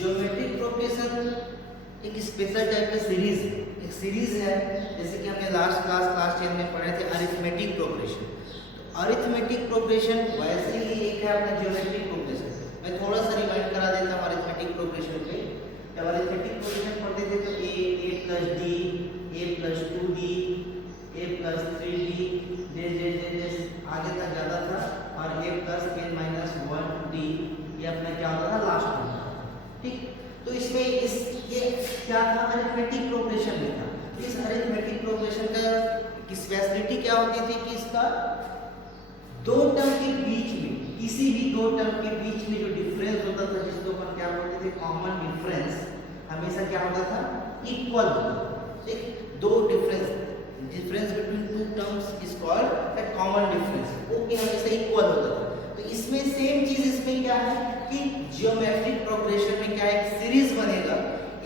Geometric progression एक special type का series है, एक सीरीज है जैसे कि हमने लास्ट क्लास 10 में पढ़े थे अरिथमेटिक प्रोग्रेशन। तो अरिथमेटिक प्रोग्रेशन वैसे ही एक है अपना ज्योमेट्रिक प्रोग्रेशन। मैं थोड़ा सा रिमाइंड करा देता हूँ अरिथमेटिक प्रोग्रेशन पे। जब अरिथमेटिक प्रोग्रेशन पढ़ते थे तो a plus D, a plus 2d, a plus 3d जैसे आगे तक जाता था और a plus n minus 1d ये अपना क्या होता था लास्ट में। ठीक, तो इसमें ये क्या था अरिथमेटिक प्रोग्रेशन में था। इस अरिथमेटिक प्रोग्रेशन का स्पेशलिटी क्या होती थी कि इसका दो टर्म के बीच में किसी भी दो टर्म के बीच में जो डिफरेंस होता था जिसको अपन क्या बोलते थे कॉमन डिफरेंस, हमेशा क्या होता था इक्वल होता था। ठीक, दो difference between two terms is called that common difference, वो भी हमेशा इक्वल होता था। तो इसमें सेम चीज इसमें क्या है कि ज्योमेट्रिक प्रोग्रेशन में क्या एक सीरीज बनेगा,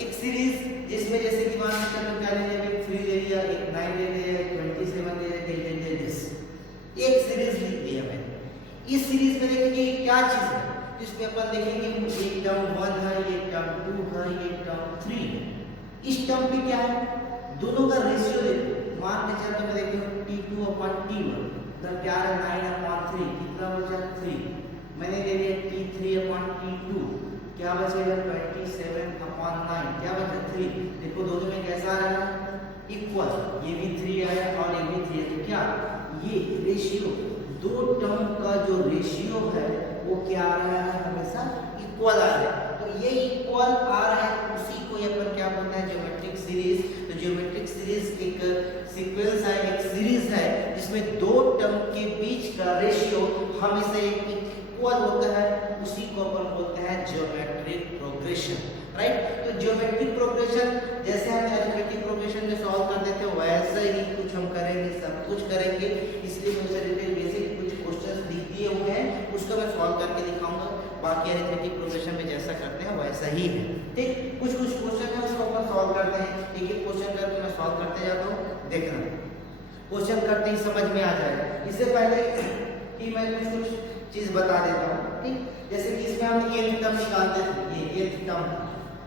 एक सीरीज जिसमें जैसे कि मान लीजिए क्या ले लिया, एक 3 ले लिया, एक 9 ले लिया, एक 27 ले लिया, दिस एक सीरीज लिख दी है मैंने। इस सीरीज में देखेंगे क्या चीज है, जिसमें अपन देखेंगे ये टर्म 1 है, ये टर्म 2 है, ये टर्म 3 है। इस टर्म पे क्या है दोनों का रेशियो देखो, मान लीजिए तो मैं देखता हूं t2 upon t1 मतलब क्या है 9 upon 3 कितना बचा 3। मैंने ले लिया t3 upon t2 क्या बचेगा 27 upon 9 क्या बचा 3। देखो दोनों में कैसा आ रहा है इक्वल, ये भी 3 आया और ये भी 3 है। तो क्या ये रेशियो दो टर्म का जो रेशियो है वो क्या आ रहा है हमेशा इक्वल आ रहा है। तो ये इक्वल आ रहा है उसी को अपन क्या बोलते हैं ज्योमेट्रिक सीरीज। तो ज्योमेट्रिक सीरीज एक सीक्वेंस है, एक सीरीज है जिसमें दो टर्म के बीच का रेशियो हमेशा एक इक्वल होता है, उसी को अपन बोलते हैं ज्योमेट्रिक प्रोग्रेशन। राइट, तो ज्योमेट्रिक प्रोग्रेशन जैसे हम अरिथमेटिक प्रोग्रेशन में सॉल्व कर देते हैं वैसे ही कुछ हम करेंगे, सब कुछ करेंगे। इसलिए मुझे रिलेटेड बेसिक कुछ क्वेश्चंस लिख दिए हुए हैं, उसको मैं सॉल्व करके दिखाऊंगा। बाकी अरिथमेटिक प्रोग्रेशन में जैसा करते हैं वैसा ही है। ठीक, कुछ क्वेश्चन है उसको अपन सॉल्व करते हैं, एक एक क्वेश्चन करके मैं सॉल्व करते जाता हूँ, देखना क्वेश्चन करते ही समझ में आ जाएगा। इससे पहले कि मैं कुछ चीज बता देता हूँ। ठीक, जैसे कि इसमें हम n टर्म निकालते थे, ये n टर्म,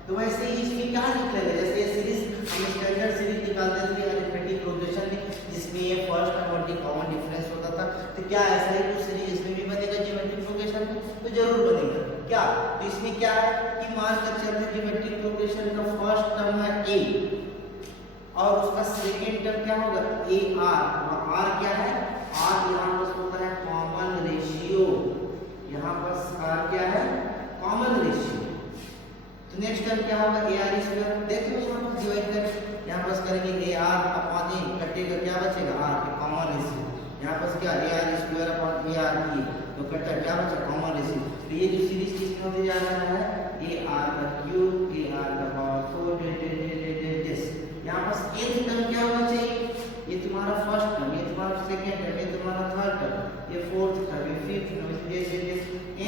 तो वैसे ही इसमें क्या निकलेगा, जैसे ये सीरीज हम स्टैंडर्ड सीरीज निकालते थे अरिथमेटिक प्रोग्रेशन में जिसमें ये फर्स्ट टर्म और कॉमन डिफरेंस होता था। तो क्या ऐसा ही कुछ सीरीज इसमें भी बनेगा ज्योमेट्रिक प्रोग्रेशन में? तो जरूर बनेगा। क्या, तो इसमें क्या है कि मान कर चलते ज्योमेट्रिक प्रोग्रेशन का फर्स्ट टर्म है a और उसका सेकेंड टर्म क्या होगा a r, और r क्या है r यहाँ पर होता है कॉमन रेशियो, यहाँ पर r क्या है कॉमन रेशियो। तो नेक्स्ट टर्म क्या होगा a r स्क्वायर, देखो यहाँ पर डिवाइड कर यहाँ पर करेंगे a r अपॉन a कटेगा क्या बचेगा r के कॉमन रेशियो, यहाँ पर क्या a r square upon a r की तो कटा क्या बचा कॉमन रेशियो। तो ये जो सीरीज किसमें होते जा रहा है a r का क्यूब a r का पावर 4 दिस। यहाँ पर nth टर्म क्या होना चाहिए, ये तुम्हारा फर्स्ट टर्म, ये तुम्हारा सेकंड टर्म, ये तुम्हारा थर्ड टर्म, ये फोर्थ टर्म, ये फिफ्थ टर्म, ये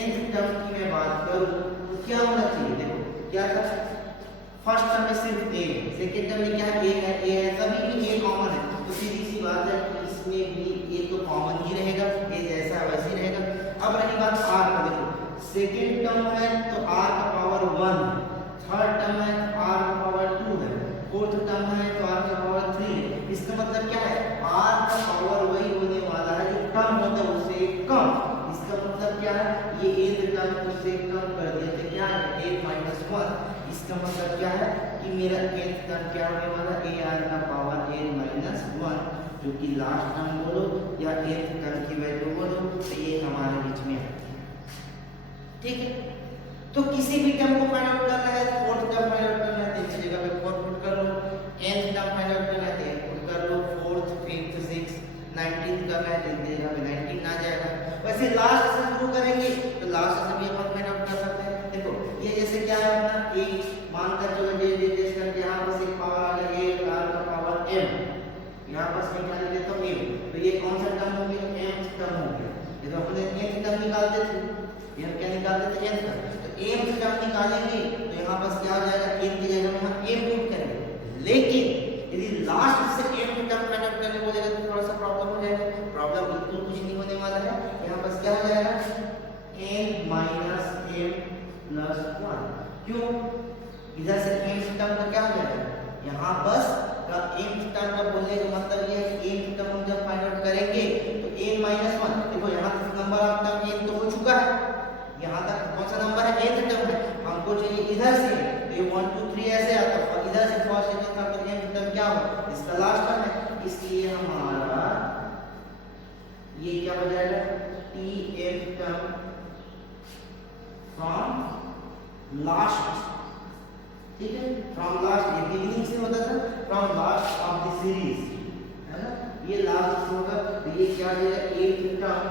nth टर्म की मैं बात करूं तो क्या होना चाहिए, देखो क्या था फर्स्ट टर्म में सिर्फ a है, सेकंड टर्म में क्या है a है, सभी में a कॉमन है। तो सीधी सी बात है कि इसमें भी a तो कॉमन ही रहेगा, a जैसा वैसे ही रहेगा। अब रही बात r का, देखो सेकंड टर्म है तो r का पावर 1, थर्ड टर्म है तो r का पावर 2 है, फोर्थ टर्म है तो r का पावर 3 है। इसका मतलब क्या है r का पावर वही होने वाला है जो टर्म होता है उससे कम। इसका मतलब क्या है ये nth टर्म उससे कम कर दिया तो क्या है a माइनस 1। इसका मतलब क्या है कि मेरा nth टर्म क्या होने वाला है ar का पावर n माइनस 1, जो कि लास्ट टर्म बोलो या nth टर्म की वैल्यू बोलो, तो ये हमारे बीच में है। ठीक है, तो किसी भी टर्म को फाइंड आउट करना है, फोर्थ टर्म फाइंड आउट करना है तो इसी जगह पे 4 पुट कर लो, nth टर्म फाइंड आउट करना है तो 8 पुट कर लो, फोर्थ फिफ्थ सिक्स 19th करना है तो इस जगह पे 19 आ जाएगा। वैसे लास्ट से शुरू करेंगे तो लास्ट से भी अपन फाइंड आउट कर सकते हैं। देखो ये जैसे क्या है अपना a मानकर चलो जैसे करके यहाँ पर एक पावर आ गया a r का पावर m, यहाँ पर मैं क्या लिख देता हूँ m, तो ये कौन सा टर्म हो गया mth टर्म हो गया। ये तो अपने nth टर्म निकालते थे, ये हम क्या निकालते थे nth जाएगा। तो एम से हम निकालेंगे तो यहाँ बस क्या हो जाएगा, एम की जगह में हम एम पुट करेंगे। लेकिन यदि लास्ट से एम की टर्म फाइंड आउट करने बोलेगा तो थोड़ा सा प्रॉब्लम हो जाएगा। प्रॉब्लम बिल्कुल कुछ नहीं होने वाला है। यहाँ बस क्या हो जाएगा, एन माइनस एम प्लस 1। क्यों, इधर से एम की टर्म का क्या हो जाएगा, यहाँ बस एम की टर्म का बोलने का मतलब ये है कि एम की टर्म हम जब फाइंड आउट करेंगे तो एन माइनस 1, देखो यहाँ तक नंबर आपका एन तो हो चुका है, यहाँ तक कौन सा नंबर है, एन टर्म है। हमको चाहिए इधर से, तो ये 1 2 3 ऐसे आता है, इधर से फर्स्ट सेकंड थर्ड तक एन टर्म क्या होगा, इसका लास्ट टर्म है। इसलिए हमारा ये क्या हो जाएगा, T F term from last, ठीक है, फ्रॉम लास्ट, ये बिगिनिंग से होता था, from last of the series, है ना, ये लास्ट से होगा। तो ये क्या हो जाएगा, एट टर्म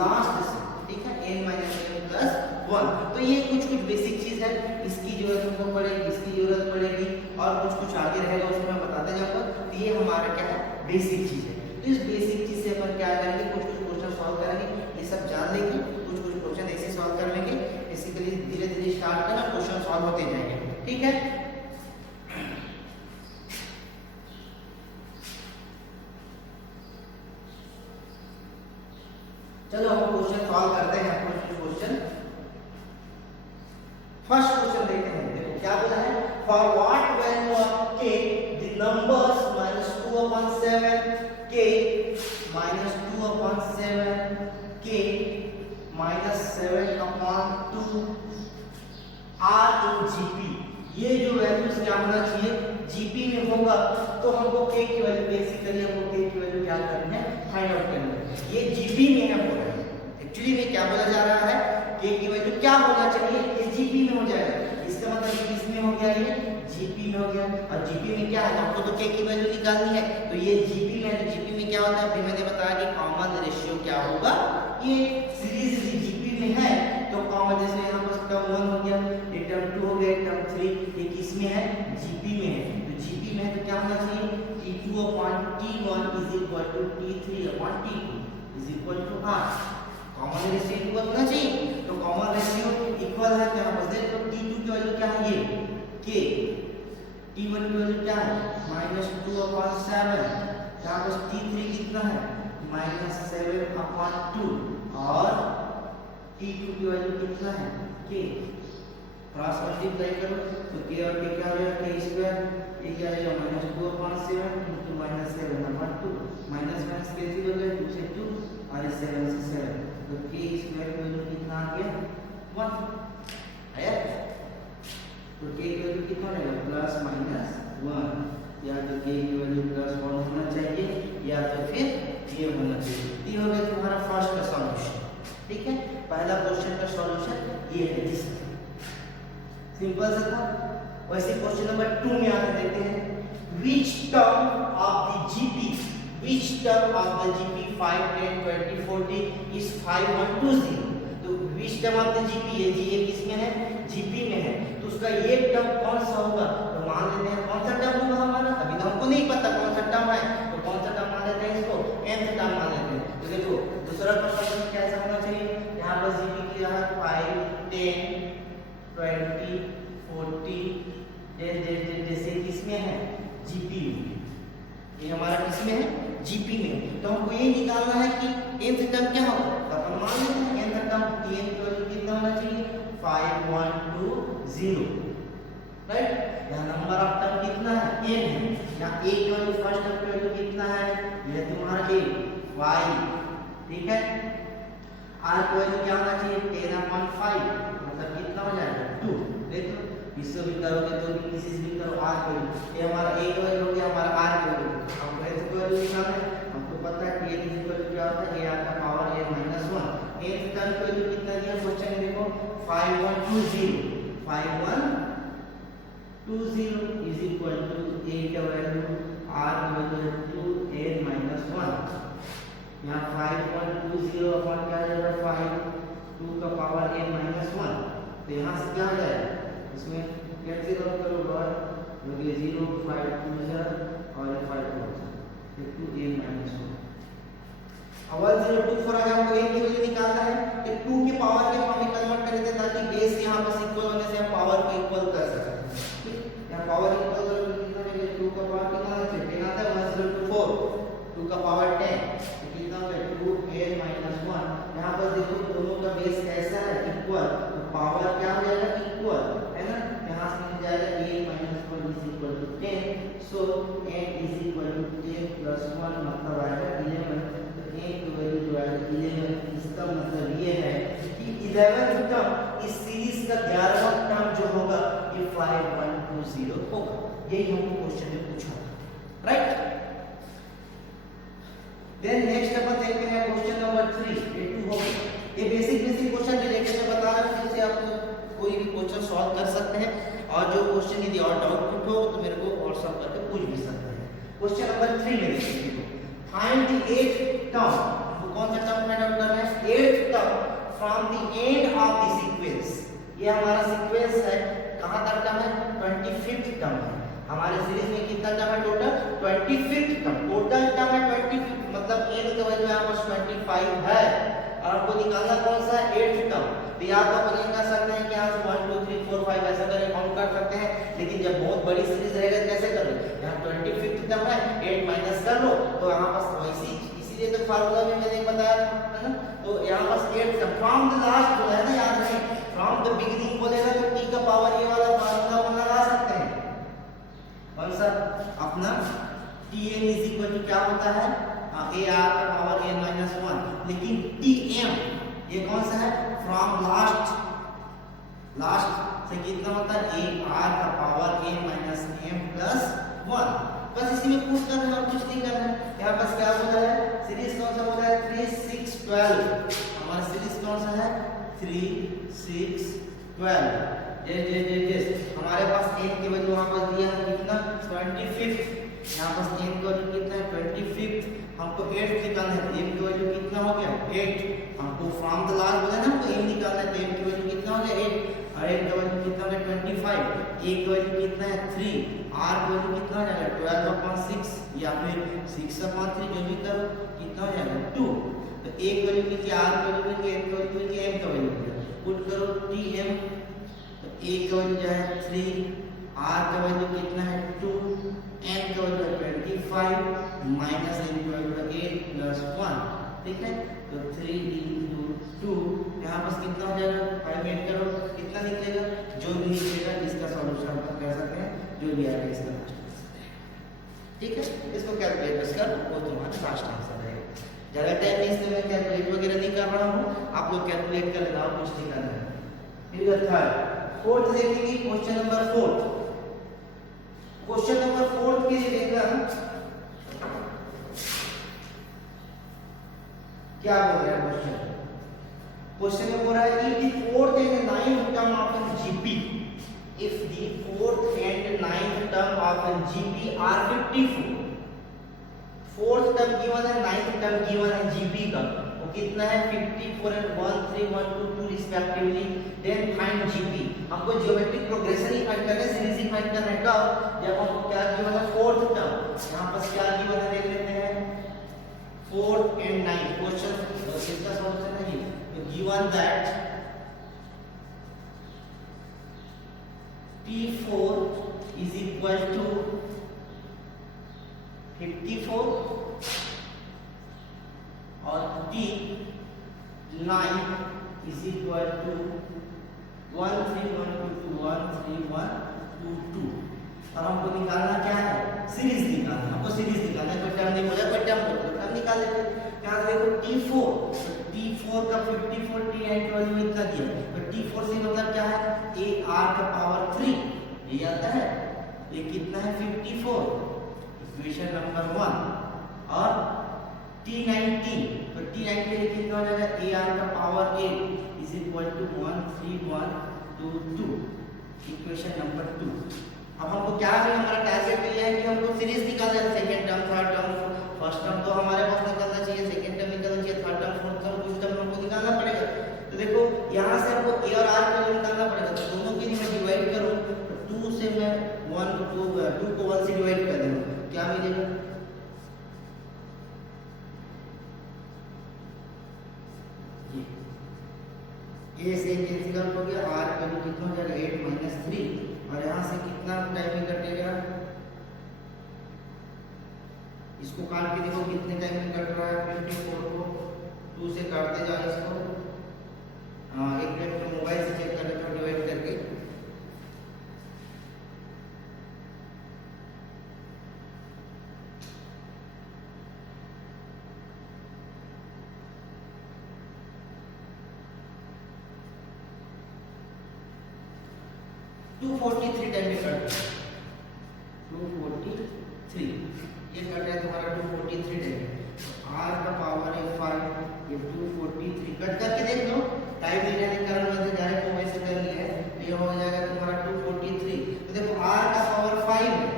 लास्ट से, ठीक है, n माइनस n प्लस 1। तो ये कुछ बेसिक चीज है, इसकी जरूरत हमको पड़ेगी, इसकी जरूरत पड़ेगी, और कुछ आगे रहेगा उसमें मैं बताते जाऊंगा। तो ये हमारा क्या है, बेसिक चीज है। तो इस बेसिक चीज से अपन क्या करेंगे, कुछ क्वेश्चन सॉल्व करेंगे, ये सब जान लेंगे, कुछ क्वेश्चन ऐसे सॉल्व कर लेंगे। बेसिकली धीरे धीरे स्टार्ट करना, क्वेश्चन सॉल्व होते जाएंगे, ठीक है। चलो हम क्वेश्चन सॉल्व करते हैं। क्वेश्चन फर्स्ट क्वेश्चन देखते हैं, देखो क्या बोला है, for what value of k the numbers -2/7 k -2/7 k -7/2 are in GP. ये जो वैल्यूज क्या होना चाहिए, जीपी में होगा। तो हमको k की वैल्यू, बेसिकली हमको k की वैल्यू क्या करनी है, फाइंड आउट करनी है। ये जीपी में है बोला है, एक्चुअली में क्या बोला जा रहा है, k की वैल्यू क्या होना चाहिए, ये जीपी में हो जाएगा। इसका मतलब किसमें हो गया, ये जीपी में हो गया। और जीपी में क्या है, हमको तो k की वैल्यू निकालनी है, तो ये जीपी में है। तो जीपी में क्या होता है, अभी मैंने बताया कि कॉमन रेशियो क्या होगा, ये सीरीज जीपी में है तो कॉमन, जैसे यहाँ पर टर्म 1 हो गया, ये टर्म 2 हो गया, टर्म 3, ये किसमें है, जीपी में है। तो जीपी में है तो क्या होना चाहिए, t2/t1 = t3/t2 = r। Common ratio equal होना चाहिए। तो कॉमन रेशियो इक्वल है, क्या बस देखो t2 की वैल्यू क्या है, ये k, t1 की वैल्यू क्या है, -2/7, यहाँ पर t3 कितना है, -7/2, और t2 की वैल्यू कितना है, k। क्रॉस मल्टीप्लाई करो तो k और k क्या हो जाएगा, k², ये क्या आ जाएगा, -2/7 × -7/2, माइनस माइनस कैंसिल हो गया, 2 से 2 और 7 से 7, तो k² की वैल्यू कितना आ गया, 1 है। तो k की वैल्यू कितना रहेगा, +-1, या तो k की वैल्यू +1 होना चाहिए, या तो फिर ये होना चाहिए। ये हो गया तुम्हारा फर्स्ट का सॉल्यूशन, ठीक है। पहला क्वेश्चन का सॉल्यूशन ये है, जिसमें सिंपल सा था। वैसे क्वेश्चन नंबर 2 में आते देखते हैं, which term of the GP 5, 10, 20, 40 is 5, 1, 2, 0। तो which term of the GP, ये जी किसमें है, जीपी में है, तो उसका ये टर्म कौन सा होगा। तो मान लेते हैं कौन सा टर्म होगा हमारा, अभी तो हमको नहीं पता कौन सा टर्म है, तो कौन सा टर्म मान लेते हैं, इसको nth टर्म मान लेते हैं। तो देखो दूसरा क्वेश्चन कैसा होना चाहिए, यहाँ पर जीपी किया है 5, 10, 20, 40, जैसे किसमें है, जीपी में, ये हमारा किसमें है, जीपी में। तो हमको ये निकालना है कि nth टर्म क्या होगा। तो अपन मान लेते हैं nth टर्म tn की वैल्यू कितना होना चाहिए, 5, 1, 2, 0, राइट। यहाँ नंबर ऑफ टर्म कितना है, n है। यहाँ a की वैल्यू, फर्स्ट टर्म की वैल्यू कितना है, ये तुम्हारा a 5, ठीक है। r की वैल्यू क्या होना चाहिए, 10/5, मतलब कितना हो जाएगा, 2। देखो इससे भी करोगे तो भी किसी से भी करो, r की वैल्यू, ये हमारा a की वैल्यू हो गया, हमारा r की वैल्यू। हमको n की वैल्यू निकालना है, हमको पता है कि n की वैल्यू क्या होता है, a का पावर n - 1। n टर्म की वैल्यू कितना दिया क्वेश्चन में, देखो 5, 1, 2, 0, 5, 1, 2, 0 = a का वैल्यू, r की वैल्यू 2, n - 1। यहाँ 5, 1, 2, 0 अपन क्या आ जाएगा, 5, 2 का पावर n - 1। तो यहाँ से क्या हो जाएगा, इसमें कैंसिल आउट करो, बट ये 0, 5, 2 और 5 4, 2n - 1। 1024 अगर हमको n की वैल्यू निकालना है तो 2 की पावर के फॉर्म में कन्वर्ट कर देते हैं ताकि बेस यहाँ पर इक्वल होने से हम पावर को इक्वल कर सकें। ठीक, यहाँ पावर इक्वल करोगे कितना मिलेगा, 2 का पावर कितना है, 10 आता है 1024, 2 का पावर 10 तो कितना होगा 2n - 1। यहाँ पर देखो दोनों का बेस कैसा है, इक्वल, तो पावर क्या हो जाएगा, इक्वल, है ना। यहाँ से मिल जाएगा n - 1 = 10, सो n = 10 + 1 मतलब आएगा 11। की वैल्यू जो है 11, इसका मतलब ये है कि 11th टर्म इस सीरीज का 11वां टर्म जो होगा ये 5120 होगा। यही हमको क्वेश्चन में पूछा था, राइट। देन नेक्स्ट अपन देखते हैं क्वेश्चन नंबर 3, ये 2 हो गया। ये बेसिक क्वेश्चन रिलेटेड से बता रहा हूं, जिससे आप कोई भी क्वेश्चन सॉल्व कर सकते हैं और जो क्वेश्चन यदि और डाउट हो तो मेरे को व्हाट्सएप करके पूछ भी सकते हैं। क्वेश्चन नंबर 3 में देखिए, फाइंड द 8th टर्म, कौन सा टर्म फाइंड आउट करना है, 8th term from the end of the sequence. ये हमारा सीक्वेंस है, कहां तक टर्म है, 25th टर्म है। हमारे सीरीज में कितना टर्म है total, 25th term, total term है 25, मतलब n का वैल्यू यहां पर 25 है और आपको निकालना कौन सा है, 8th टर्म। तो या तो अपन ये कर सकते हैं कि यहां से 1 2 3 4 5 ऐसा करके काउंट कर सकते हैं, लेकिन जब बहुत बड़ी सीरीज रहेगा कैसे करोगे, यहां 25th टर्म है, 8 माइनस कर लो तो यहां पर वैसी, इसीलिए तो फार्मूला में मैंने बताया था, है ना। तो यहां पर 8 फ्रॉम द लास्ट जो है ना, याद रखें फ्रॉम द बिगिनिंग बोलेगा तो t का पावर ये वाला फार्मूला अपन लगा सकते हैं, कौन सा अपना tn क्या होता है, ar का पावर n - 1, लेकिन tm ये कौन सा है, फ्रॉम लास्ट, लास्ट से कितना होता है, ar का पावर n - m + 1। बस इसी में पुट करना है और कुछ नहीं करना है। यहाँ पास क्या बोला है, सीरीज कौन सा बोला है, 3 6 12, हमारा सीरीज कौन सा है, 3 6 12। जैसे हमारे पास n की वैल्यू वहां पर दिया है कितना, 25th, यहाँ पास n की वैल्यू कितना है, 25th, हमको 8 निकालना है, m की वैल्यू कितना हो गया, 8, हमको फ्रॉम द लास्ट बोला ना, हमको m निकालना है, तो m की वैल्यू कितना हो गया, 8, और n का वैल्यू कितना हो गया, 25, a की वैल्यू कितना है, 3, r की वैल्यू कितना हो जाएगा, 12/6 या फिर 6/3, जो भी करो कितना हो जाएगा, 2। तो a की वैल्यू लीजिए, r की वैल्यू लीजिए, n की वैल्यू लीजिए, m का वैल्यू लीजिए, पुट करो tm, तो a की वैल्यू जो है 3, r का वैल्यू कितना है 2, n का वैल्यू है 25 माइनस n की वैल्यू है 8 + 1, ठीक है। तो 3 × 2 यहाँ पर कितना हो जाएगा, 5 ऐड करो कितना निकलेगा, जो भी निकलेगा इसका सॉल्यूशन आप कर सकते हैं, जो भी आएगा इसका लास्ट आंसर है, ठीक है। इसको कैलकुलेट कर वो तुम्हारा लास्ट आंसर है। ज़्यादा टाइम नहीं, इसलिए मैं कैलकुलेट वगैरह नहीं कर रहा हूँ, आप लोग कैलकुलेट कर लेना, कुछ नहीं करना है। फिर थर्ड, फोर्थ देखेंगे, क्वेश्चन नंबर 4। क्वेश्चन नंबर 4 के लिए देखना क्या बोल रहा है क्वेश्चन। क्वेश्चन में बोल रहा है if the fourth and ninth term of an GP, if the fourth and ninth term of an GP are 54, fourth term given है, नाइन्थ टर्म गिवन है जीपी का, वो कितना है 54 and 1 3 1 2 2 respectively. Then find GP, हमको geometric progression ही find करना है, series ही find करना है। कब, जब हमको क्या गिवन है, फोर्थ टर्म, यहां पर क्या गिवन है देख लेते हैं, फोर्थ एंड नाइन्थ। क्वेश्चन इसका सॉल्यूशन है ये, तो given that P4 is equal to 54 और T9 is equal to 13122 और हमको निकालना क्या है, सीरीज निकालना। हमको सीरीज निकालना है, कोई टर्म नहीं बोला, कोई टर्म बोला, टर्म निकाल लेते हैं। यहाँ से देखो T4, तो T4 का 54 T9 की वैल्यू इतना दिया, तो T4 से मतलब क्या है, AR का पावर 3, ये आता है, ये कितना है 54, इक्वेशन नंबर 1। और T19, तो T19 के लिए कितना हो जाएगा, AR का power 8 is equal to 13122, equation number 2। अब हमको क्या है, हमारा टारगेट ये है कि हमको सीरीज निकालना है, second term, third term, first term तो हमारे पास निकालना चाहिए, सेकंड टर्म निकालना चाहिए, थर्ड टर्म, फोर्थ टर्म, कुछ टर्म हमको निकालना पड़ेगा। तो देखो यहाँ से हमको A और R को निकालना पड़ेगा, तो दोनों के लिए मैं डिवाइड करूँ, तो 2 से मैं 2 को 1 से डिवाइड कर दूंगा, क्या मिलेगा, इसको काट के देखो कितने टाइम में कट रहा है, 54 को 2 से काटते जाओ इसको। एक मिनट में मोबाइल से चेक कर लेते हो डिवाइड करके। टू 43 टाइम में कट 243 ये कट रहा है तुम्हारा 243 टाइम। आर का पावर है 5, ये 243 कट करके देख लो, टाइम नहीं रहने के कारण मैंने डायरेक्ट मोबाइल से कर लिया है, ये हो जाएगा तुम्हारा 243। तो देखो आर का पावर 5 है,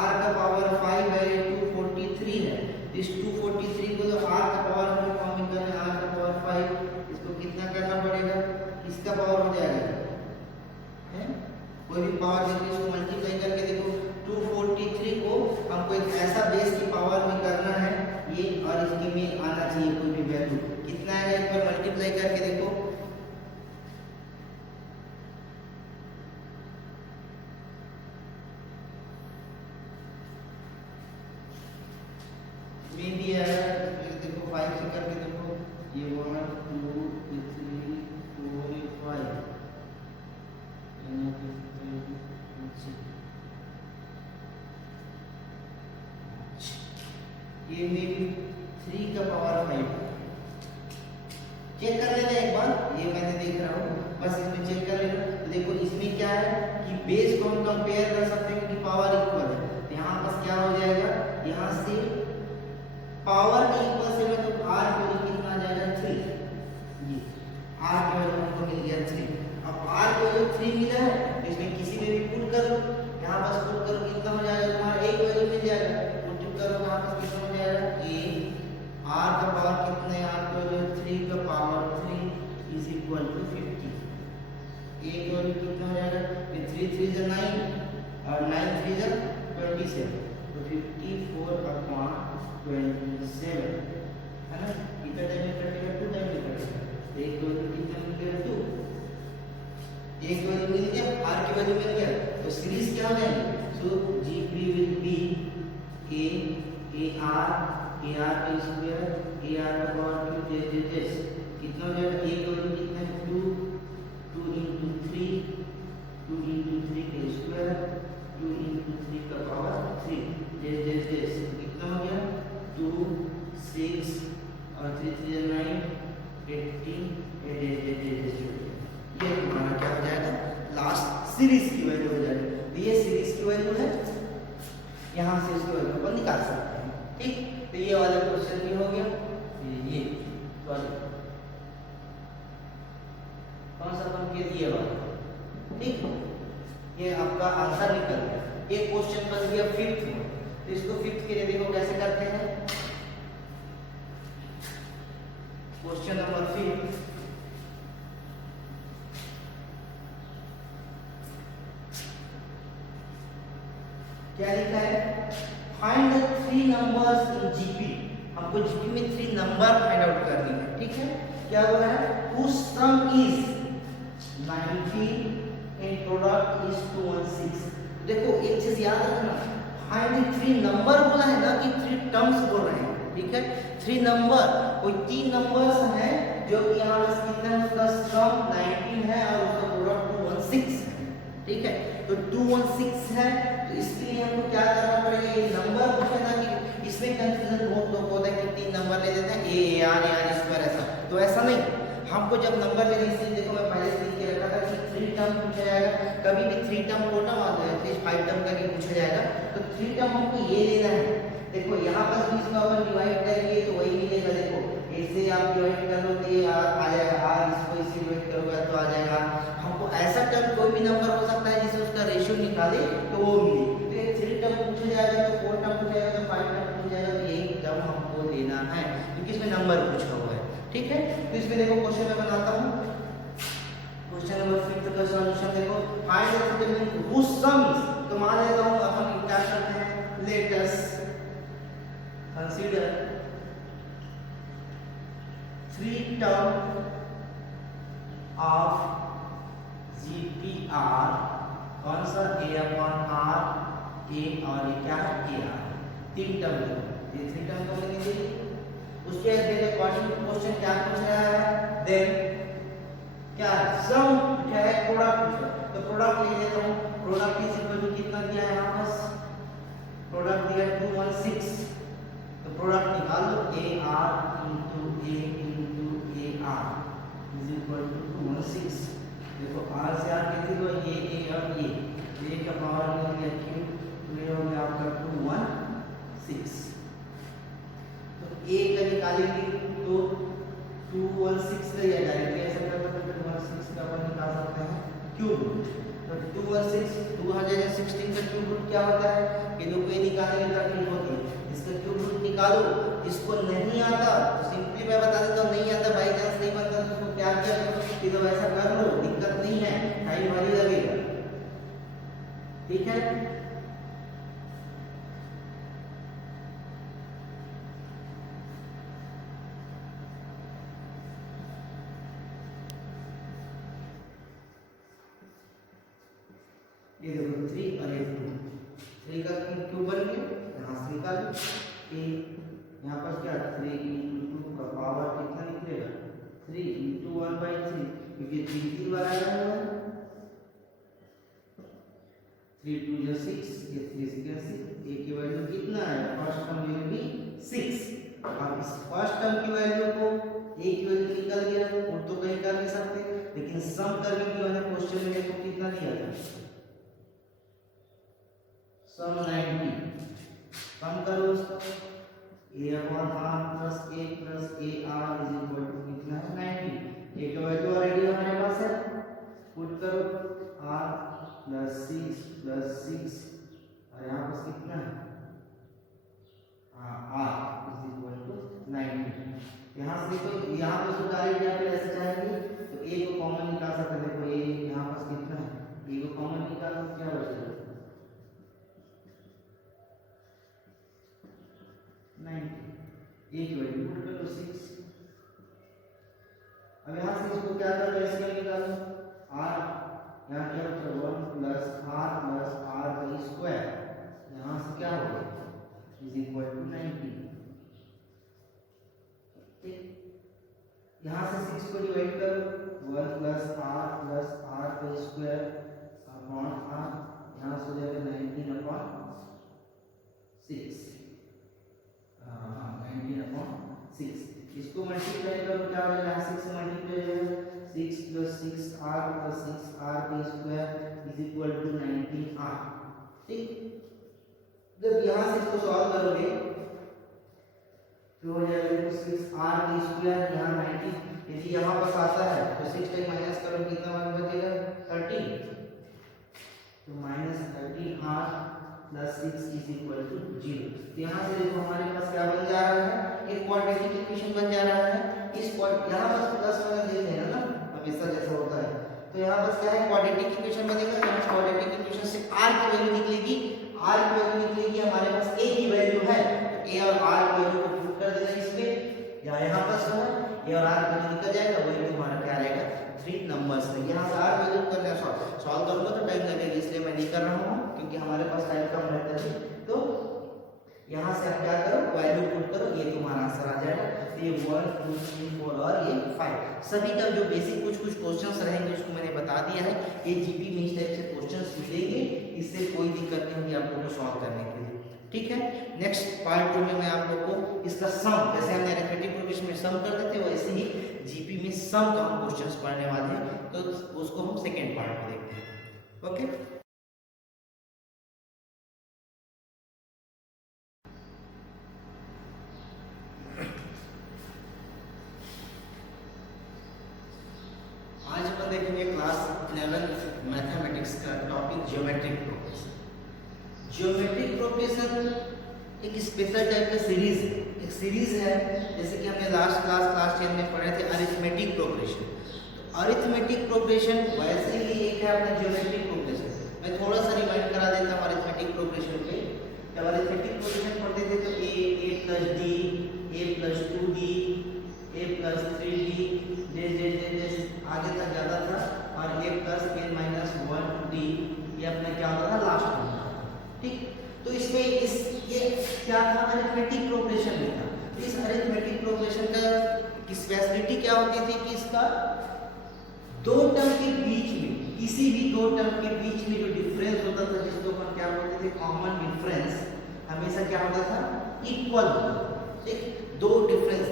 आर का पावर 5 है, 243 है। इस 243 को जो आर का पावर हमें फॉर्म में करना है, आर का पावर 5, इसको कितना करना पड़ेगा, इसका पावर हो जाएगा है, कोई भी पावर देके इसको मल्टीप्लाई करके देखो 243 को हमको एक ऐसा बेस की पावर में करना है ये, और इसके में आना चाहिए कोई भी वैल्यू, कितना आएगा एक बार मल्टीप्लाई करके देखो। में भी आया देखो 5 से करके देखो, ये 1 2 3 4 5 ये में भी 3 का पावर 5 चेक कर लेना एक बार, ये मैंने देख रहा हूँ, बस इसमें चेक कर लेना। तो देखो इसमें क्या है कि बेस को हम कंपेयर कर सकते हैं कि पावर इक्वल है, तो यहाँ पर क्या हो जाएगा, यहाँ से पावर के इक्वल से मैं तो आर की वैल्यू कितना आ जाएगा 3, ये आर की वैल्यू हमको मिल गया 3। अब आर की वैल्यू 3 मिला है तो इसमें किसी में भी पुट कर दो, यहाँ पास पुट करो कितना हो जाएगा तुम्हारा एक वैल्यू मिल जाएगा, पुट करो यहाँ पास कितना हो जाएगा ए, आर का पावर कितना है, आर का वैल्यू 3 का पावर 3 इज इक्वल टू 50। ए की वैल्यू कितना हो जाएगा, 3 3 is 9 और 9 3 is 27, तो 54 अपॉन 27 है ना, कितना टाइम में कटेगा, 2 टाइम में कटेगा, एक वैल्यू कितना मिल गया 2, एक वैल्यू मिल गया, आर की वैल्यू मिल गया, तो सीरीज क्या हो जाएगी, so GP will be A R का स्क्वायर ए आर का पावर 2 जेस कितना हो जाएगा, ए की वैल्यू कितना है 2 into 3 का स्क्वायर 2 into 3 का पावर 3 जेस कितना हो गया 2 6 और 3 3 is 9 18 ये तुम्हारा क्या हो जाएगा, लास्ट सीरीज की वैल्यू हो जाएगी। तो ये सीरीज की वैल्यू है, यहाँ से इसकी वैल्यू अपन निकाल सकते हैं, ठीक। तो ये वाला क्वेश्चन भी हो गया, ये सॉरी कौन सा अपन किया, ये वाला, ठीक, ये आपका आंसर निकल गया। एक क्वेश्चन बन गया 5th में, तो इसको 5th के लिए देखो कैसे करते हैं। क्वेश्चन नंबर 5 क्या लिखा है, find the 3 numbers in GP, हमको जीपी में 3 नंबर फाइंड आउट करनी है, ठीक है। क्या बोला है, whose sum is 90 and product is 216। देखो एक चीज याद रखना, फाइंड द 3 नंबर बोला है ना कि 3 टर्म्स बोल रहे हैं, ठीक है। 3 नंबर, कोई 3 नंबर्स हैं जो कि यहाँ बस कितना है, उसका सम 19 है और उसका प्रोडक्ट 216 है, ठीक है। तो 216 है, तो इसके लिए हमको क्या करना पड़ेगा, ये नंबर पूछे ना कि इसमें कंफ्यूजन बहुत लोग होता है कि 3 नंबर ले देते हैं ए आर स्क्वायर, ऐसा तो ऐसा नहीं, हमको जब नंबर लेने इसलिए देखो मैं पहले से लिख के रखा था कि 3 टर्म पूछा जाएगा, कभी भी 3 टर्म को ना मान लो, एटलीस्ट 5 टर्म का भी पूछा जाएगा, तो 3 टर्म हमको ये लेना है। देखो यहाँ पर भी इसका अपन डिवाइड करेंगे तो वही मिलेगा, देखो ऐसे आप डिवाइड कर लो तो ये आ जाएगा, आर इसको इसे डिवाइड करोगे तो आ जाएगा। हमको ऐसा टर्म कोई भी नंबर हो सकता है जिसे उसका रेशियो निकाले तो वो मिले, तो ये 3 टर्म पूछा जाएगा, तो 4 टर्म पूछा जाएगा, तो 5 टर्म पूछा जाएगा, तो एक टर्म हमको लेना है क्योंकि इसमें नंबर पूछा हुआ है, ठीक है। तो इसमें देखो क्वेश्चन मैं बनाता हूँ, क्वेश्चन नंबर 5 का सॉल्यूशन देखो, find the element whose sum is, तो मान लेता हूँ अपन क्या करते हैं, let us consider 3 term of GPR, कौन सा a अपॉन r, a और ये क्या है a r, 3 टर्म ये 3 टर्म कॉमन नहीं देगी। उसके बाद अकॉर्डिंग टू क्वेश्चन क्या पूछ रहा है, देन क्या सम क्या है, प्रोडक्ट पूछ रहा है। तो प्रोडक्ट ले लेता हूं, प्रोडक्ट इज इक्वल टू कितना दिया है यहां पर, प्रोडक्ट दिया है 216। तो प्रोडक्ट निकाल लो, A R into A R is equal to 216। देखो आर से आर कितनी हो, ये और ये का पावर मिल गया क्यू, तो ये हो गया आपका 216। तो ए का निकालेंगे तो 216 का या डायरेक्टली ऐसा कर सकते हैं, 216 का अपन निकाल सकते हैं क्यूब रूट। तो 216 का क्यूब रूट क्या होता है, ये दो को निकालने की तकलीफ होती है, इसका क्यूब रूट निकालो। इसको नहीं आता तो सिंपली मैं बता देता हूँ, नहीं आता बाई चांस नहीं बनता तो उसको क्या किया करो कि तो वैसा कर लो, दिक्कत नहीं है, टाइम भारी लगेगा, ठीक है। ये देखो 3 और 2, 3 का क्यूब बन गया, यहाँ से निकाल कि यहाँ पर क्या 3 × 2 का पावर कितना निकलेगा, 3 × 1/3, क्योंकि 3 बार आया है, 3 × 2 = 6, ये 3 से कैंसिल, a की वैल्यू कितना है, फर्स्ट टर्म विल बी 6। अब इस फर्स्ट टर्म की वैल्यू को a की वैल्यू निकल गया, और तो कहीं कर नहीं सकते, लेकिन सम करने की वजह क्वेश्चन में देखो कितना दिया था, सम 90। सम करो उसका, a/r plus a plus ar is equal to कितना है 90। a का वैल्यू ऑलरेडी हमारे पास है, पुट करो r plus 6 plus 6 और यहाँ पर कितना है r is equal to 90। यहाँ से देखो, यहाँ पे उसको डायरेक्ट यहाँ पे ऐसे जाएंगे तो a को कॉमन निकाल सकते हैं। देखो a यहाँ पर कितना है, a को कॉमन निकालो क्या बचेगा 90, a की वैल्यू पुट कर लो 6। अब यहाँ से इसको क्या करो, ऐसे निकालो r, यहाँ क्या बचा 1 plus r का स्क्वायर, यहाँ से क्या हो गया इज इक्वल टू 90। यहाँ से 6 को डिवाइड करो, 1 plus r का स्क्वायर अपॉन r, यहाँ से हो जाएगा 19/6, 19/6। इसको मल्टीप्लाई करो क्या हो जाएगा, 6 से मल्टीप्लाई हो जाएगा, 6 + 6r + 6r का square is equal to 19r। ठीक, जब यहाँ से इसको सॉल्व करोगे तो हो जाएगा 6r का स्क्वायर, यहाँ 90, यदि यहाँ पास आता है तो 6 टाइम माइनस करो कितना बचेगा 13, तो -13r + 6 इज इक्वल टू 0। यहाँ से देखो हमारे पास क्या बन जा रहा है, एक क्वाड्रेटिक इक्वेशन बन जा रहा है। इस यहाँ पर प्लस माइनस देख लेना ना, हमेशा जैसा होता है। तो यहाँ पर क्या है, क्वाड्रेटिक इक्वेशन बनेगा, यहाँ क्वाड्रेटिक इक्वेशन से r की वैल्यू निकलेगी, r की वैल्यू निकलेगी, हमारे पास a की वैल्यू है, तो a और r की वैल्यू को पुट कर देना इसमें, या यहाँ पर जो है a और r की वैल्यू निकल जाएगा, वही तुम्हारा क्या रहेगा 3 नंबर्स में। यहाँ से r वैल्यू करना सॉल्व करूंगा तो टाइम लगेगा, इसलिए मैं नहीं कर रहा हूँ क्योंकि हमारे पास टाइम कम रहता है। तो यहाँ से आप क्या करो, वैल्यू पुट करो, ये तुम्हारा आंसर आ जाएगा। ये 1 2 3 4 और ये 5 सभी का जो बेसिक कुछ क्वेश्चंस रहेंगे उसको मैंने बता दिया है। ये जीपी में इस टाइप से क्वेश्चंस मिलेंगे, इससे कोई दिक्कत नहीं होगी आप लोगों को सॉल्व करने के लिए, ठीक है। नेक्स्ट पार्ट 2 में मैं आप लोगों को इसका सम, जैसे हमने अरिथमेटिक प्रोग्रेशन में सम कर देते वैसे ही जीपी में सम का हम क्वेश्चंस पढ़ने वाले हैं, तो उसको हम सेकेंड पार्ट में देखते हैं। ओके, आज अपन देखेंगे क्लास 11 मैथमेटिक्स का topic geometric progression. Geometric progression एक स्पेशल टाइप का सीरीज है, जैसे कि हमने लास्ट क्लास 10 में पढ़े थे अरिथमेटिक प्रोग्रेशन। तो अरिथमेटिक प्रोग्रेशन वैसे ही एक है अपना ज्योमेट्रिक प्रोग्रेशन। मैं थोड़ा सा रिवाइंड करा देता हूँ अरिथमेटिक प्रोग्रेशन पे। जब अरिथमेटिक प्रोग्रेशन पढ़ते थे तो a + d, a + 2d, a + 3d, जैसे आगे तक जाता था, और a + n - 1d ये अपना क्या होता था लास्ट में, ठीक। तो इसमें ये क्या था, अरिथमेटिक अरिथमेटिक प्रोग्रेशन का स्पेशलिटी क्या होती थी कि इसका दो टर्म के बीच में, किसी भी दो टर्म के बीच में जो डिफरेंस होता था जिसको अपन क्या बोलते थे कॉमन डिफरेंस, हमेशा क्या होता था इक्वल होता था। ठीक, दो difference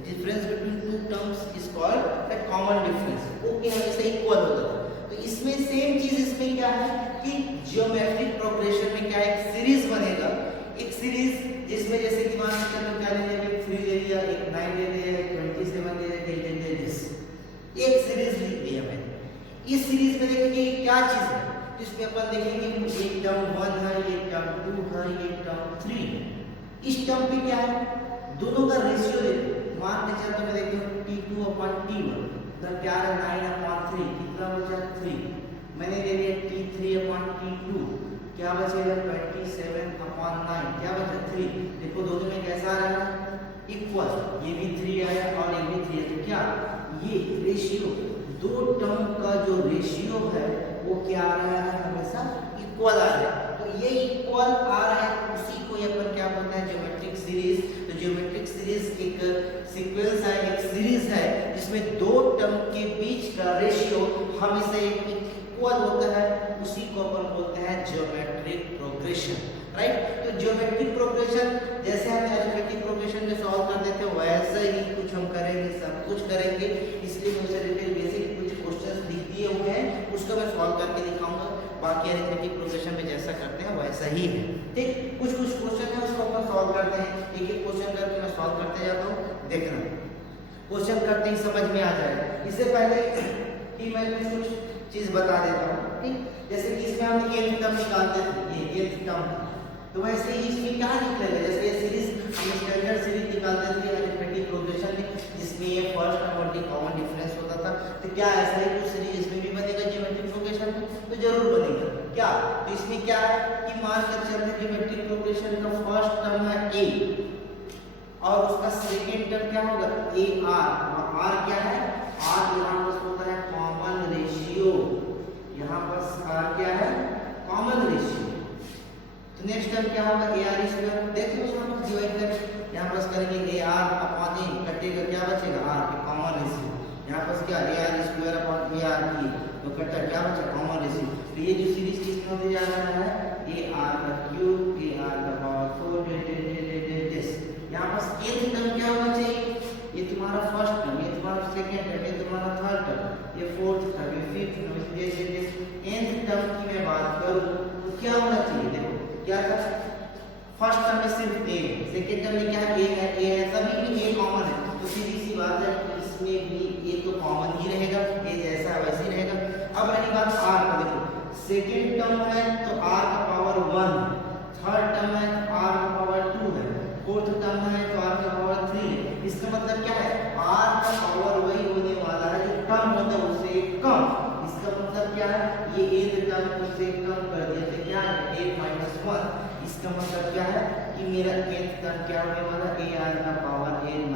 between two terms is called the common difference, वो क्या हमेशा इक्वल होता था। तो इसमें सेम चीज इसमें क्या है कि जियोमेट्रिक प्रोग्रेशन में क्या एक सीरीज बनेगा, एक सीरीज जिसमें जैसे कि मान लीजिए हम क्या ले लिया, एक 3 ले लिया, एक 9 ले लिया, एक 27 ले लिया, एक ले लिया, एक सीरीज लिख दी है मैंने। इस सीरीज में देखेंगे क्या चीज है, इसमें अपन देखेंगे एक टर्म 1 है, एक टर्म 2 है, एक टर्म 3 है। इस टर्म पे क्या है, दोनों का रेशियो देखो, मान के चलते मैं देखता हूं t2 upon t1, मतलब क्या है 9 upon 3, कितना बचा 3। मैंने ले लिया t3 upon t2, क्या बचेगा 27 upon 9, क्या बचा 3। देखो दोनों में कैसा आ रहा है इक्वल, ये भी 3 आया और ये भी 3 है, तो क्या ये रेशियो दो टर्म का जो रेशियो है वो क्या आ रहा है हमेशा इक्वल आ रहा है। तो ये इक्वल आ रहा है, उसी को अपन क्या बोलते हैं ज्योमेट्रिक सीरीज। तो ज्योमेट्रिक सीरीज एक सीक्वेंस है, एक सीरीज है जिसमें दो टर्म के बीच का रेशियो हमेशा इक्वल होता है, उसी को अपन बोलते हैं ज्योमेट्रिक प्रोग्रेशन, राइट। तो ज्योमेट्रिक प्रोग्रेशन जैसे हम अरिथमेटिक प्रोग्रेशन में सॉल्व करते थे वैसे ही कुछ हम करेंगे, सब कुछ करेंगे। इसलिए मुझे रिलेटेड बेसिक कुछ क्वेश्चंस लिख दिए हुए हैं, उसको मैं सॉल्व करके दिखाऊंगा। बाकी अरिथमेटिक प्रोग्रेशन में जैसा करते हैं वैसा ही है, ठीक। कुछ क्वेश्चन है उसको अपन सॉल्व करते हैं, एक एक क्वेश्चन करके मैं सॉल्व करते जाता हूँ, देखना क्वेश्चन करते ही समझ में आ जाएगा। इससे पहले कि मैं कुछ चीज बता देता हूँ, ठीक। जैसे कि इसमें हम nth टर्म निकालते थे, ये nth टर्म, तो वैसे ही इसमें क्या निकलेगा, जैसे ये सीरीज हम स्टैंडर्ड सीरीज निकालते थे अरिथमेटिक प्रोग्रेशन में, जिसमें ये फर्स्ट टर्म और कॉमन डिफरेंस होता था। तो क्या ऐसा ही कुछ सीरीज इसमें भी बनेगा ज्योमेट्रिक प्रोग्रेशन में, तो जरूर बनेगा। क्या, तो इसमें क्या है कि मान कर चलते ज्योमेट्रिक प्रोग्रेशन का फर्स्ट टर्म है a और उसका सेकंड टर्म क्या होगा a r, और r क्या है, r यहाँ पर होता है कॉमन रेशियो, यहाँ पर r क्या है कॉमन रेशियो। तो नेक्स्ट टर्म क्या होगा ए आर स्क्वायर, देखिए उसमें हम डिवाइड करें, यहाँ पर करेंगे ए आर अपॉन ए, कटेगा क्या बचेगा आर के कॉमन रेशियो, यहाँ पर क्या A R square upon A R की, तो कटा क्या बचा कॉमन रेशियो। तो ये जो सीरीज किस में होते जा रहा है ए आर का क्यूब, ए आर का पावर 4 दिस। यहाँ पर nth टर्म क्या होना चाहिए, ये तुम्हारा फर्स्ट टर्म, ये तुम्हारा सेकंड टर्म, ये तुम्हारा थर्ड टर्म, ये फोर्थ टर्म, ये फिफ्थ टर्म, ये nth टर्म की मैं बात करूं तो क्या होना चाहिए, देखो क्या था फर्स्ट टर्म में सिर्फ a है, सेकंड टर्म में क्या है a है, सभी में a कॉमन है, तो सीधी सी बात है इसमें भी a तो कॉमन ही रहेगा, a जैसा वैसे ही रहेगा। अब रही बात r का, देखो सेकंड टर्म है तो r का पावर 1, थर्ड टर्म है तो r का पावर 2 है, फोर्थ टर्म है तो r का पावर 3 है। इसका मतलब क्या है r का पावर वही होने वाला है जो टर्म होता है उससे कम। इसका मतलब क्या है, ये a टर्म उससे कम कर दिया तो क्या है 8 - 1। इसका मतलब क्या है कि मेरा nth टर्म क्या होने वाला a r का पावर 8 -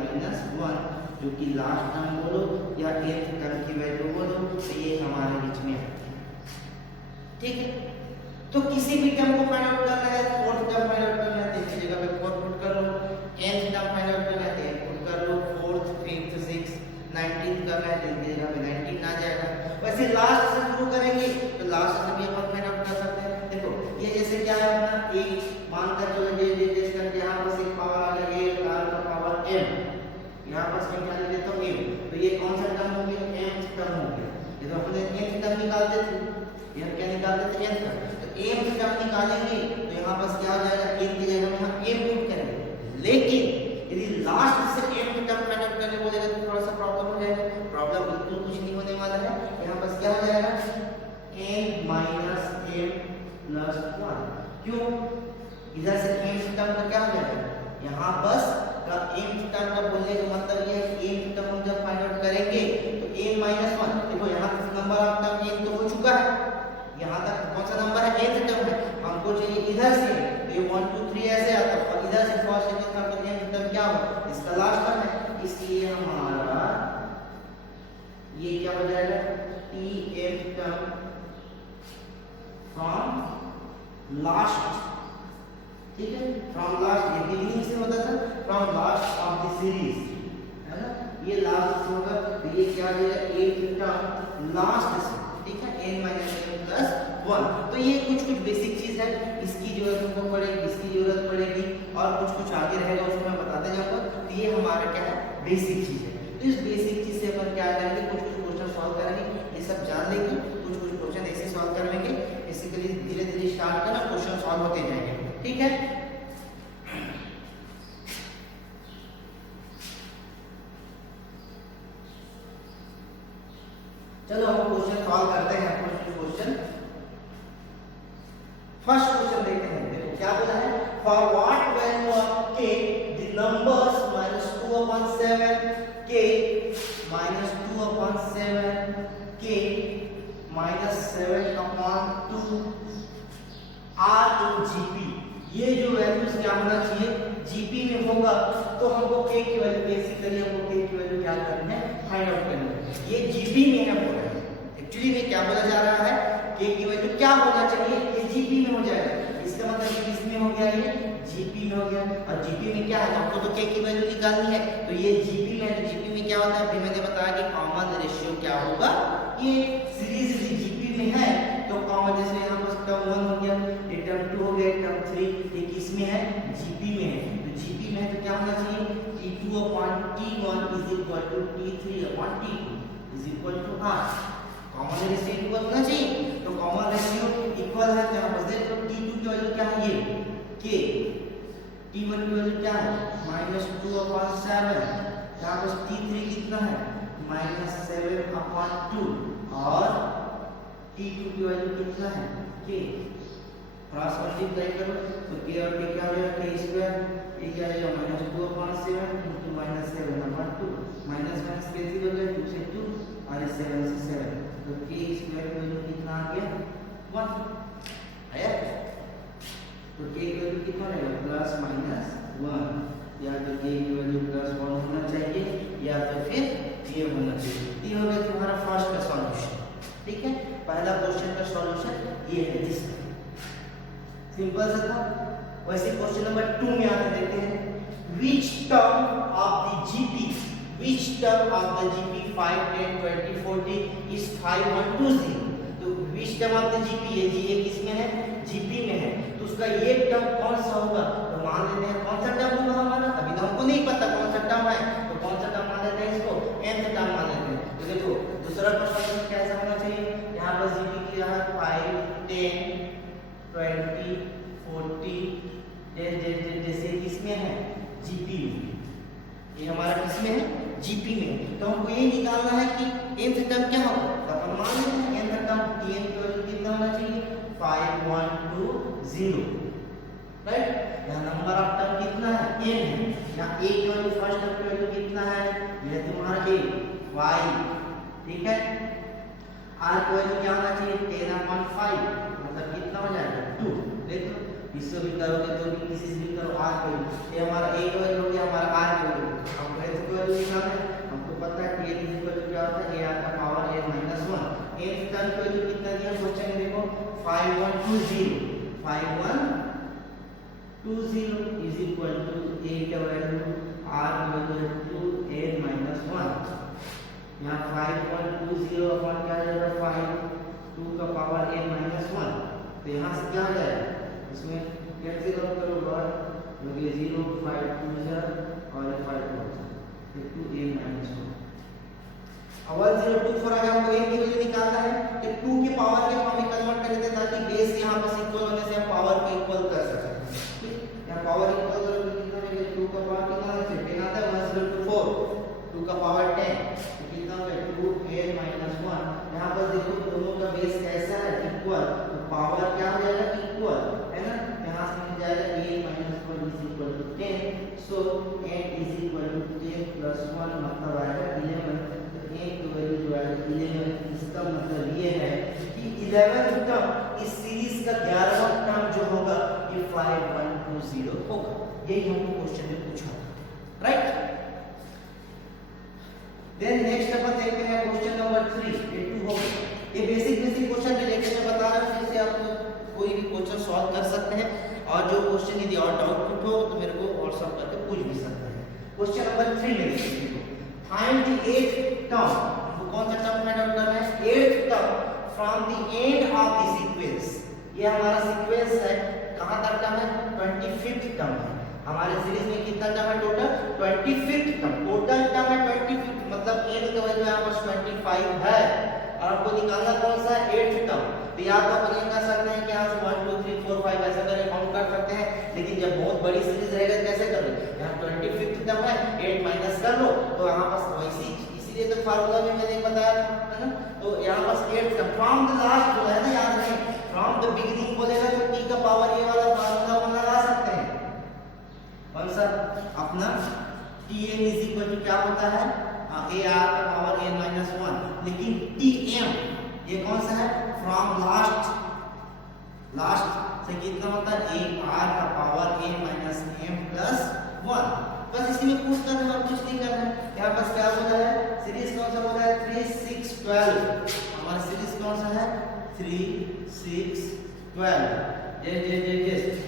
1, जो कि लास्ट टर्म बोलो या nth टर्म की वैल्यू बोलो, तो ये हमारे बीच में है, ठीक है। तो किसी भी टर्म को फाइंड आउट करना है, फोर्थ टर्म फाइंड आउट करना है तो इसी जगह पे 4 पुट कर लो, nth टर्म फाइंड आउट करना है तो 8 पुट कर लो, फोर्थ, फिफ्थ, सिक्स्थ, 19th करना है तो इसी जगह पे 19 आ जाएगा। वैसे लास्ट से शुरू करेंगे तो लास्ट से भी अपन फाइंड आउट कर सकते हैं। देखो ये जैसे क्या है अपना एक मानकर चलो जे करके यहाँ पर एक पावर आ गया a r का पावर m, यहाँ पर मैं क्या लिख देता हूँ m, तो ये कौन सा टर्म हो गया nth टर्म हो गया। ये तो अपने nth टर्म निकालते थे, ये क्या निकालते थे nth टर्म, तो nth टर्म निकालेंगे तो यहाँ पर क्या हो जाएगा n की जगह में हम m पुट करेंगे। लेकिन यदि लास्ट से nth टर्म फाइंड आउट करने बोलेगा तो थोड़ा सा प्रॉब्लम हो जाएगा। प्रॉब्लम बिल्कुल कुछ नहीं होने वाला है, यहाँ पर क्या हो जाएगा n - m + 1, क्यों इधर से nth टर्म का क्या हो जाएगा, यहाँ बस का nth टर्म का बोलने का मतलब ये है कि nth टर्म हम जब फाइंड आउट करेंगे तो n - 1, देखो यहाँ तक नंबर ऑफ टर्म n तो हो चुका है, यहाँ तक कौन सा नंबर है nth टर्म है, हमको चाहिए इधर से, तो ये 1 2 3 ऐसे आता है, और इधर से फर्स्ट सेकंड थर्ड तो nth टर्म क्या होगा इसका लास्ट टर्म है, इसलिए हमारा ये क्या हो जाएगा tth टर्म फ्रॉम लास्ट, ठीक है, फ्रॉम लास्ट, ये बिगिनिंग से होता था from last of the series, है ना, ये लास्ट होगा तो ये क्या हो जाएगा, एट टर्म लास्ट से, ठीक है, n माइनस m प्लस 1। तो ये कुछ बेसिक चीज है, इसकी जरूरत हमको पड़ेगी, इसकी जरूरत पड़ेगी और कुछ आगे रहेगा उसको मैं बताते जाऊंगा। तो ये हमारा क्या है, बेसिक चीज है। तो इस बेसिक चीज से अपन क्या करेंगे, कुछ क्वेश्चन सॉल्व करेंगे, ये सब जान लेंगे, कुछ क्वेश्चन ऐसे सॉल्व कर लेंगे, बेसिकली धीरे धीरे स्टार्ट करना, क्वेश्चन सॉल्व होते जाएंगे, ठीक है। चलो हम क्वेश्चन सॉल्व करते हैं। क्वेश्चन फर्स्ट क्वेश्चन देखते हैं, देखो क्या बोला है, for what value of k the numbers -2/7 k -2/7 k -7/2 r in gp, ये जो वैल्यूज क्या होना चाहिए, gp में होगा तो हमको k की वैल्यू, बेसिकली हमको k की वैल्यू क्या करनी है, फाइंड आउट करनी है। ये gp में है बोला है, एक्चुअली में क्या बोला जा रहा है, k की वैल्यू क्या होना चाहिए, ये gp में हो जाएगा। इसका मतलब किसमें हो गया, ये gp में हो गया। और gp में क्या है, हमको तो k की वैल्यू निकालनी है, तो ये gp में है। तो gp में क्या होता है, अभी मैंने बताया कि कॉमन रेशियो क्या होगा, ये सीरीज gp में है तो कॉमन, जैसे यहाँ पर टर्म 1 हो गया, ये टर्म 2 हो गया, टर्म 3, ये किसमें है, gp में है। तो gp में है तो क्या होना चाहिए, t2/t1 t3/t2 r, common ratio equal होना चाहिए। तो कॉमन रेशियो इक्वल है तो यहाँ पर देखो t2 की वैल्यू क्या है, ये k, t1 की वैल्यू क्या है, -2/7, यहाँ पर t3 कितना है, -7/2 और t2 की वैल्यू कितना है, k, क्रॉस मल्टीप्लाई करो तो k और k क्या हो जाएगा, k स्क्वायर, ये क्या आएगा, -2/7 into -7/2, माइनस माइनस कैंसिल हो गया, 2 से 2 और 7 से 7, तो k स्क्वायर की वैल्यू कितना आ गया, 1 आया। तो k की वैल्यू कितना रहेगा, ±1, या तो k की वैल्यू +1 होना चाहिए या तो फिर ये होना चाहिए। ये हो गया तुम्हारा फर्स्ट का सॉल्यूशन, ठीक है। पहला क्वेश्चन का सॉल्यूशन ये है, इसका सिंपल सा था। वैसे क्वेश्चन नंबर 2 में आते देखते हैं, which term of the GP 5, 10, 20, 40 is 5, 1, 2, 0। तो which term of the GP है, ये किसमें है, GP में है, तो उसका ये टर्म कौन सा होगा, तो मान लेते हैं कौन सा टर्म होगा हमारा, अभी तो हमको नहीं पता कौन सा टर्म है, तो कौन सा टर्म मान लेते हैं, इसको nth टर्म मान लेते हैं। तो देखो दूसरा क्वेश्चन कैसा होना चाहिए, यहाँ पर GP क्या है, 5, 10, 20, 40, जैसे किसमें है, GP में, ये हमारा किसमें है, GP में। तो हमको ये निकालना है कि nth टर्म क्या होगा, तो अपन मान लेते हैं nth टर्म tn की वैल्यू कितना होना चाहिए, 5, 1, 2, 0, राइट। यहाँ नंबर ऑफ टर्म कितना है, n है। यहाँ a की वैल्यू, फर्स्ट टर्म की वैल्यू कितना है, ये तुम्हारा a 5, ठीक है। r की वैल्यू क्या होना चाहिए, 10/5, मतलब कितना हो जाएगा, 2। देखो इससे भी करोगे तो भी किसी से भी करो, r की वैल्यू, ये हमारा a की वैल्यू हो गया, हमारा r की वैल्यू। अब n की वैल्यू निकालना है, हमको पता है कि n की वैल्यू क्या होता है, a का पावर n - 1। n टर्म की वैल्यू कितना दिया क्वेश्चन में, देखो 5, 1, 2, 0, 5, 1, 2, 0 इज इक्वल टू a का वैल्यू, r की वैल्यू 2, n - 1। यहाँ 5, 1, 2, 0 अपन क्या आ जाएगा, 5, 2 का पावर n - 1। तो यहाँ से क्या हो जाएगा, इसमें कैंसिल आउट करो, और ये 0, 5, 2 और 5 2n - 1। अब 1024 आ गया, हमको n की वैल्यू निकालना है, तो 2 की पावर के फॉर्म में कन्वर्ट कर देते हैं ताकि बेस यहाँ पर इक्वल होने से हम पावर को इक्वल कर सकें। ठीक, यहाँ पावर इक्वल करोगे तो कितना मिलेगा, 2 का पावर कितना है, 10 आता है, 1024, 2 का पावर 10, तो कितना होगा, 2n - 1। यहाँ पर देखो दोनों का बेस कैसा है, इक्वल, तो पावर क्या हो जाएगा, इक्वल, है ना। यहाँ से मिल जाएगा a - 1 is equal to 10, so n is equal to 10 plus 1 मतलब आएगा 11। तो n की वैल्यू जो है 11, इसका मतलब ये है कि 11th टर्म इस सीरीज का 11वां टर्म जो होगा ये 5, 1, 2, 0 होगा। यही हमको क्वेश्चन में पूछा, राइट। देन नेक्स्ट अपन देखते हैं क्वेश्चन नंबर 3, ये 2 हो गया। ये बेसिक क्वेश्चन रिलेटेड मैं बता रहा हूँ, जिससे आप कोई भी क्वेश्चन सॉल्व कर सकते हैं, और जो क्वेश्चन यदि और डाउट हो तो मेरे को व्हाट्सएप करके पूछ भी सकते हैं। नंबर 3 में देखिए, फाइंड द 8th टर्म, वो कौन सा टर्म फाइंड आउट करना है, 8th term from the end of the sequence. ये हमारा सीक्वेंस है, कहां तक टर्म है, 25th टर्म है। हमारे सीरीज में कितना टर्म है total, 25th term, total term है 25th, मतलब n का वैल्यू यहां पर 25 है और आपको निकालना कौन सा है, 8th टर्म। तो या तो अपन ये कर सकते हैं कि यहां से 1 2 3 4 5 ऐसा करके काउंट कर सकते हैं, लेकिन जब बहुत बड़ी सीरीज रहेगा कैसे करोगे, यहां 25th टर्म है, 8 माइनस कर लो तो यहां पास वैसी, इसीलिए तो फार्मूला में मैंने बताया था, है ना। तो यहां पास 8 टर्म फ्रॉम द लास्ट जो है ना, याद रखें फ्रॉम द बिगिनिंग बोलेगा तो t का पावर ये वाला फार्मूला अपन लगा सकते हैं, कौन सा अपना tn इज इक्वल टू क्या होता है, ar का पावर n माइनस 1, लेकिन tm ये कौन सा है, फ्रॉम लास्ट, लास्ट से कितना होता है, ar का power n minus m plus 1। बस इसी में पुट करना है और कुछ नहीं करना है। यहाँ पास क्या हो रहा है, सीरीज कौन सा हो रहा है, 3 6 12, हमारा सीरीज कौन सा है, 3 6 12। ये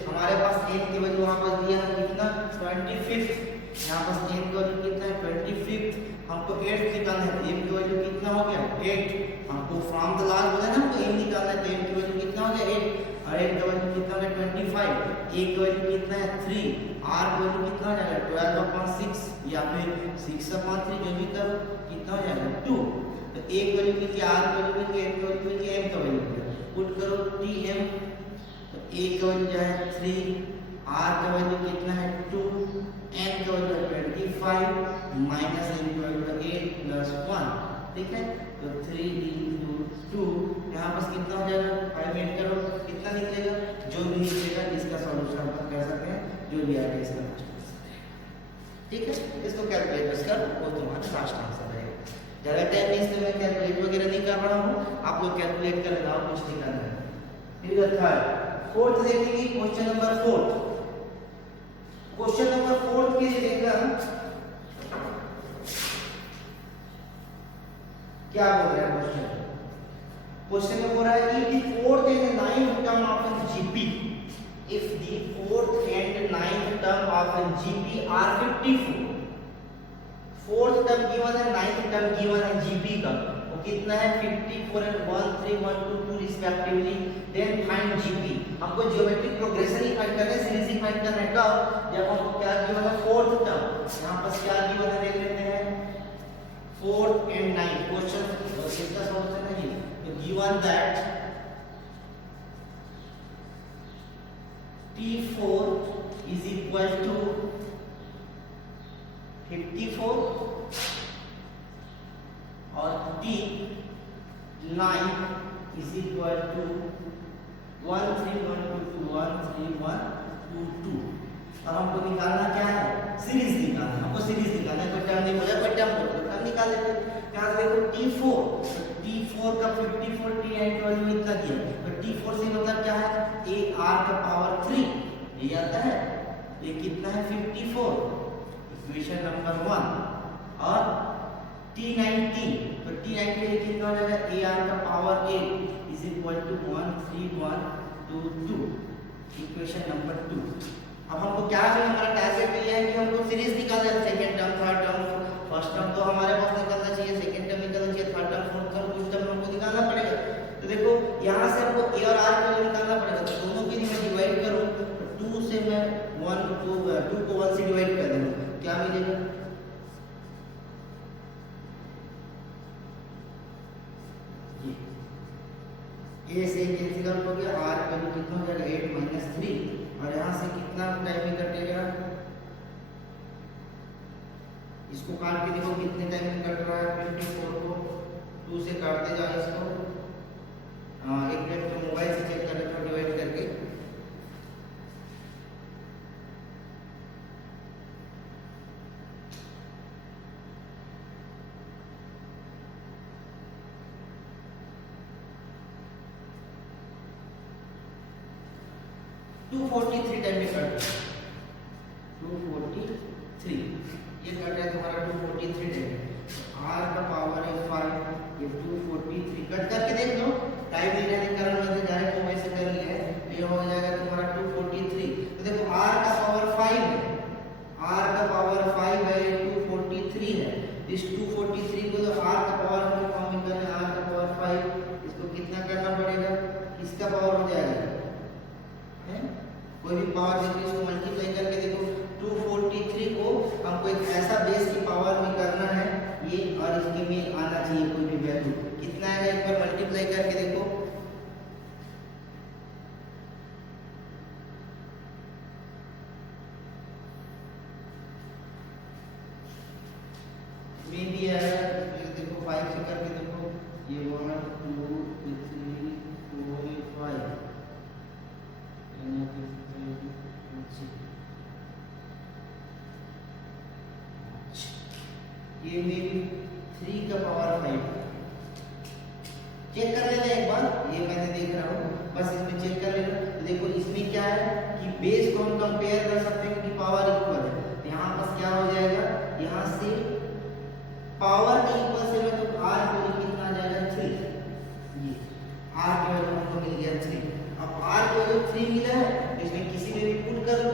हमारे पास n की वैल्यू वहां पर दिया है कितना, 25th, यहाँ पास n की वैल्यू कितना है, 25th, हमको 8 निकालना है, m की वैल्यू कितना हो गया, 8, हमको फ्रॉम द लास्ट बोला ना, हमको m निकालना है, तो m की वैल्यू कितना हो गया, 8, और n की वैल्यू कितना है, 25, a की वैल्यू कितना है, 3, r की वैल्यू कितना हो जाएगा, 12/6 या फिर 6/3, जो भी करो कितना हो जाएगा, 2। तो a की वैल्यू की, r की वैल्यू की, m की वैल्यू की, m का वैल्यू पुट करो tm, तो a का वैल्यू जो है 3, r का वैल्यू कितना है 2, n का वैल्यू है 25 माइनस n का वैल्यू है 8 प्लस 1, ठीक है। तो 3 into 2 यहाँ पास कितना हो जाएगा, 5 ऐड करो कितना निकलेगा, जो भी निकलेगा इसका सॉल्यूशन अपन कर सकते हैं, जो भी आएगा इसका लास्ट, ठीक है। इसको कैलकुलेट कर वो तुम्हारा लास्ट आंसर रहेगा। ज़्यादा टाइम नहीं, इसमें मैं कैलकुलेट वगैरह नहीं कर रहा हूँ, आप लोग कैलकुलेट कर लेना, कुछ नहीं करना है। फिर थर्ड, फोर्थ देखेंगे, क्वेश्चन नंबर 4। क्वेश्चन नंबर 4 के लिए देखना क्या बोल रहा है क्वेश्चन। क्वेश्चन में बोल रहा है कि the fourth and ninth term of an GP, if the fourth and ninth term of an GP are 54, fourth term given है, नाइन्थ टर्म गिवन है GP का, वो कितना है 54 and 1 3 1 2 2 respectively, then find GP। हमको ज्योमेट्रिक प्रोग्रेशन ही find करना है, series ही find करना है, कब, जब हमको क्या गिवन है, फोर्थ टर्म, यहाँ पर क्या गिवन है देख लेते हैं, फोर्थ एंड नाइन्थ। क्वेश्चन इसका सॉल्यूशन है जी, तो given that T4 is equal to 54 और T9 is equal to 1 3 1 2 2 1 3 1 2 2। अब हमको निकालना क्या है, सीरीज निकालना है, हमको सीरीज निकालना है, कोई टर्म नहीं बोला, कोई टर्म बोला, टर्म निकाल लेते हैं। यहाँ से देखो T4 का 54, T9 का वैल्यू इतना दिया, तो T4 से मतलब क्या है, AR का पावर 3, ये आता है, ये कितना है 54, इक्वेशन नंबर 1। और T19, तो T19 के लिए कितना हो जाएगा, AR का power 8 is equal to 1 3 1 2 2, equation number 2। अब हमको क्या है, हमारा टारगेट ये है कि हमको सीरीज निकालना है, second term, third term, first term तो हमारे पास निकलना चाहिए, सेकंड टर्म निकलना चाहिए, थर्ड टर्म, फोर्थ टर्म, कुछ टर्म हमको निकालना पड़ेगा। तो देखो यहाँ से हमको a और r को निकालना पड़ेगा, तो दोनों के लिए मैं डिवाइड करूँ, तो 2 से मैं 1 2 को 1 से डिवाइड कर दूंगा, क्या मिलेगा, a से कैंसिल हो गया, r का वैल्यू कितना हो जाएगा 8 माइनस 3, और यहाँ से कितना टाइम में कटेगा, इसको काट के देखो कितने टाइम में कट रहा है, 24 को 2 से काटते जाओ इसको, एक मिनट तो मोबाइल से चेक कर लेते डिवाइड करके। टू 243 टाइम में कट, 243 ये कट रहा है तुम्हारा 243 टाइम, r का पावर है 5, ये 243 कट करके देख लो, टाइम नहीं रहने के कारण मैंने डायरेक्ट मोबाइल से कर लिया है, ये हो जाएगा तुम्हारा 243। तो देखो r का पावर 5 है, r का पावर 5 है, इसका पावर हो जाएगा है, कोई भी पावर देखो इसको मल्टीप्लाई करके देखो 243 को हमको एक ऐसा बेस की पावर में करना है ये, और इसके में आना चाहिए कोई भी वैल्यू, कितना आएगा एक बार मल्टीप्लाई करके देखो। में भी आएगा देखो 5 से करके देखो, ये 1 2 3 4 5 ये मेरी 3 का पावर 5 चेक कर लेना एक बार, ये मैंने देख रहा हूँ बस इसमें चेक कर लेना। तो देखो इसमें क्या है कि बेस को हम कंपेयर कर सकते हैं कि पावर इक्वल है, तो यहाँ पर क्या हो जाएगा, यहाँ से पावर के इक्वल से में तो r की वैल्यू कितना आ जाएगा 3, ये r की वैल्यू हमको मिल गया 3। अब r की वैल्यू 3 मिला है, इसमें किसी में भी पुट करो,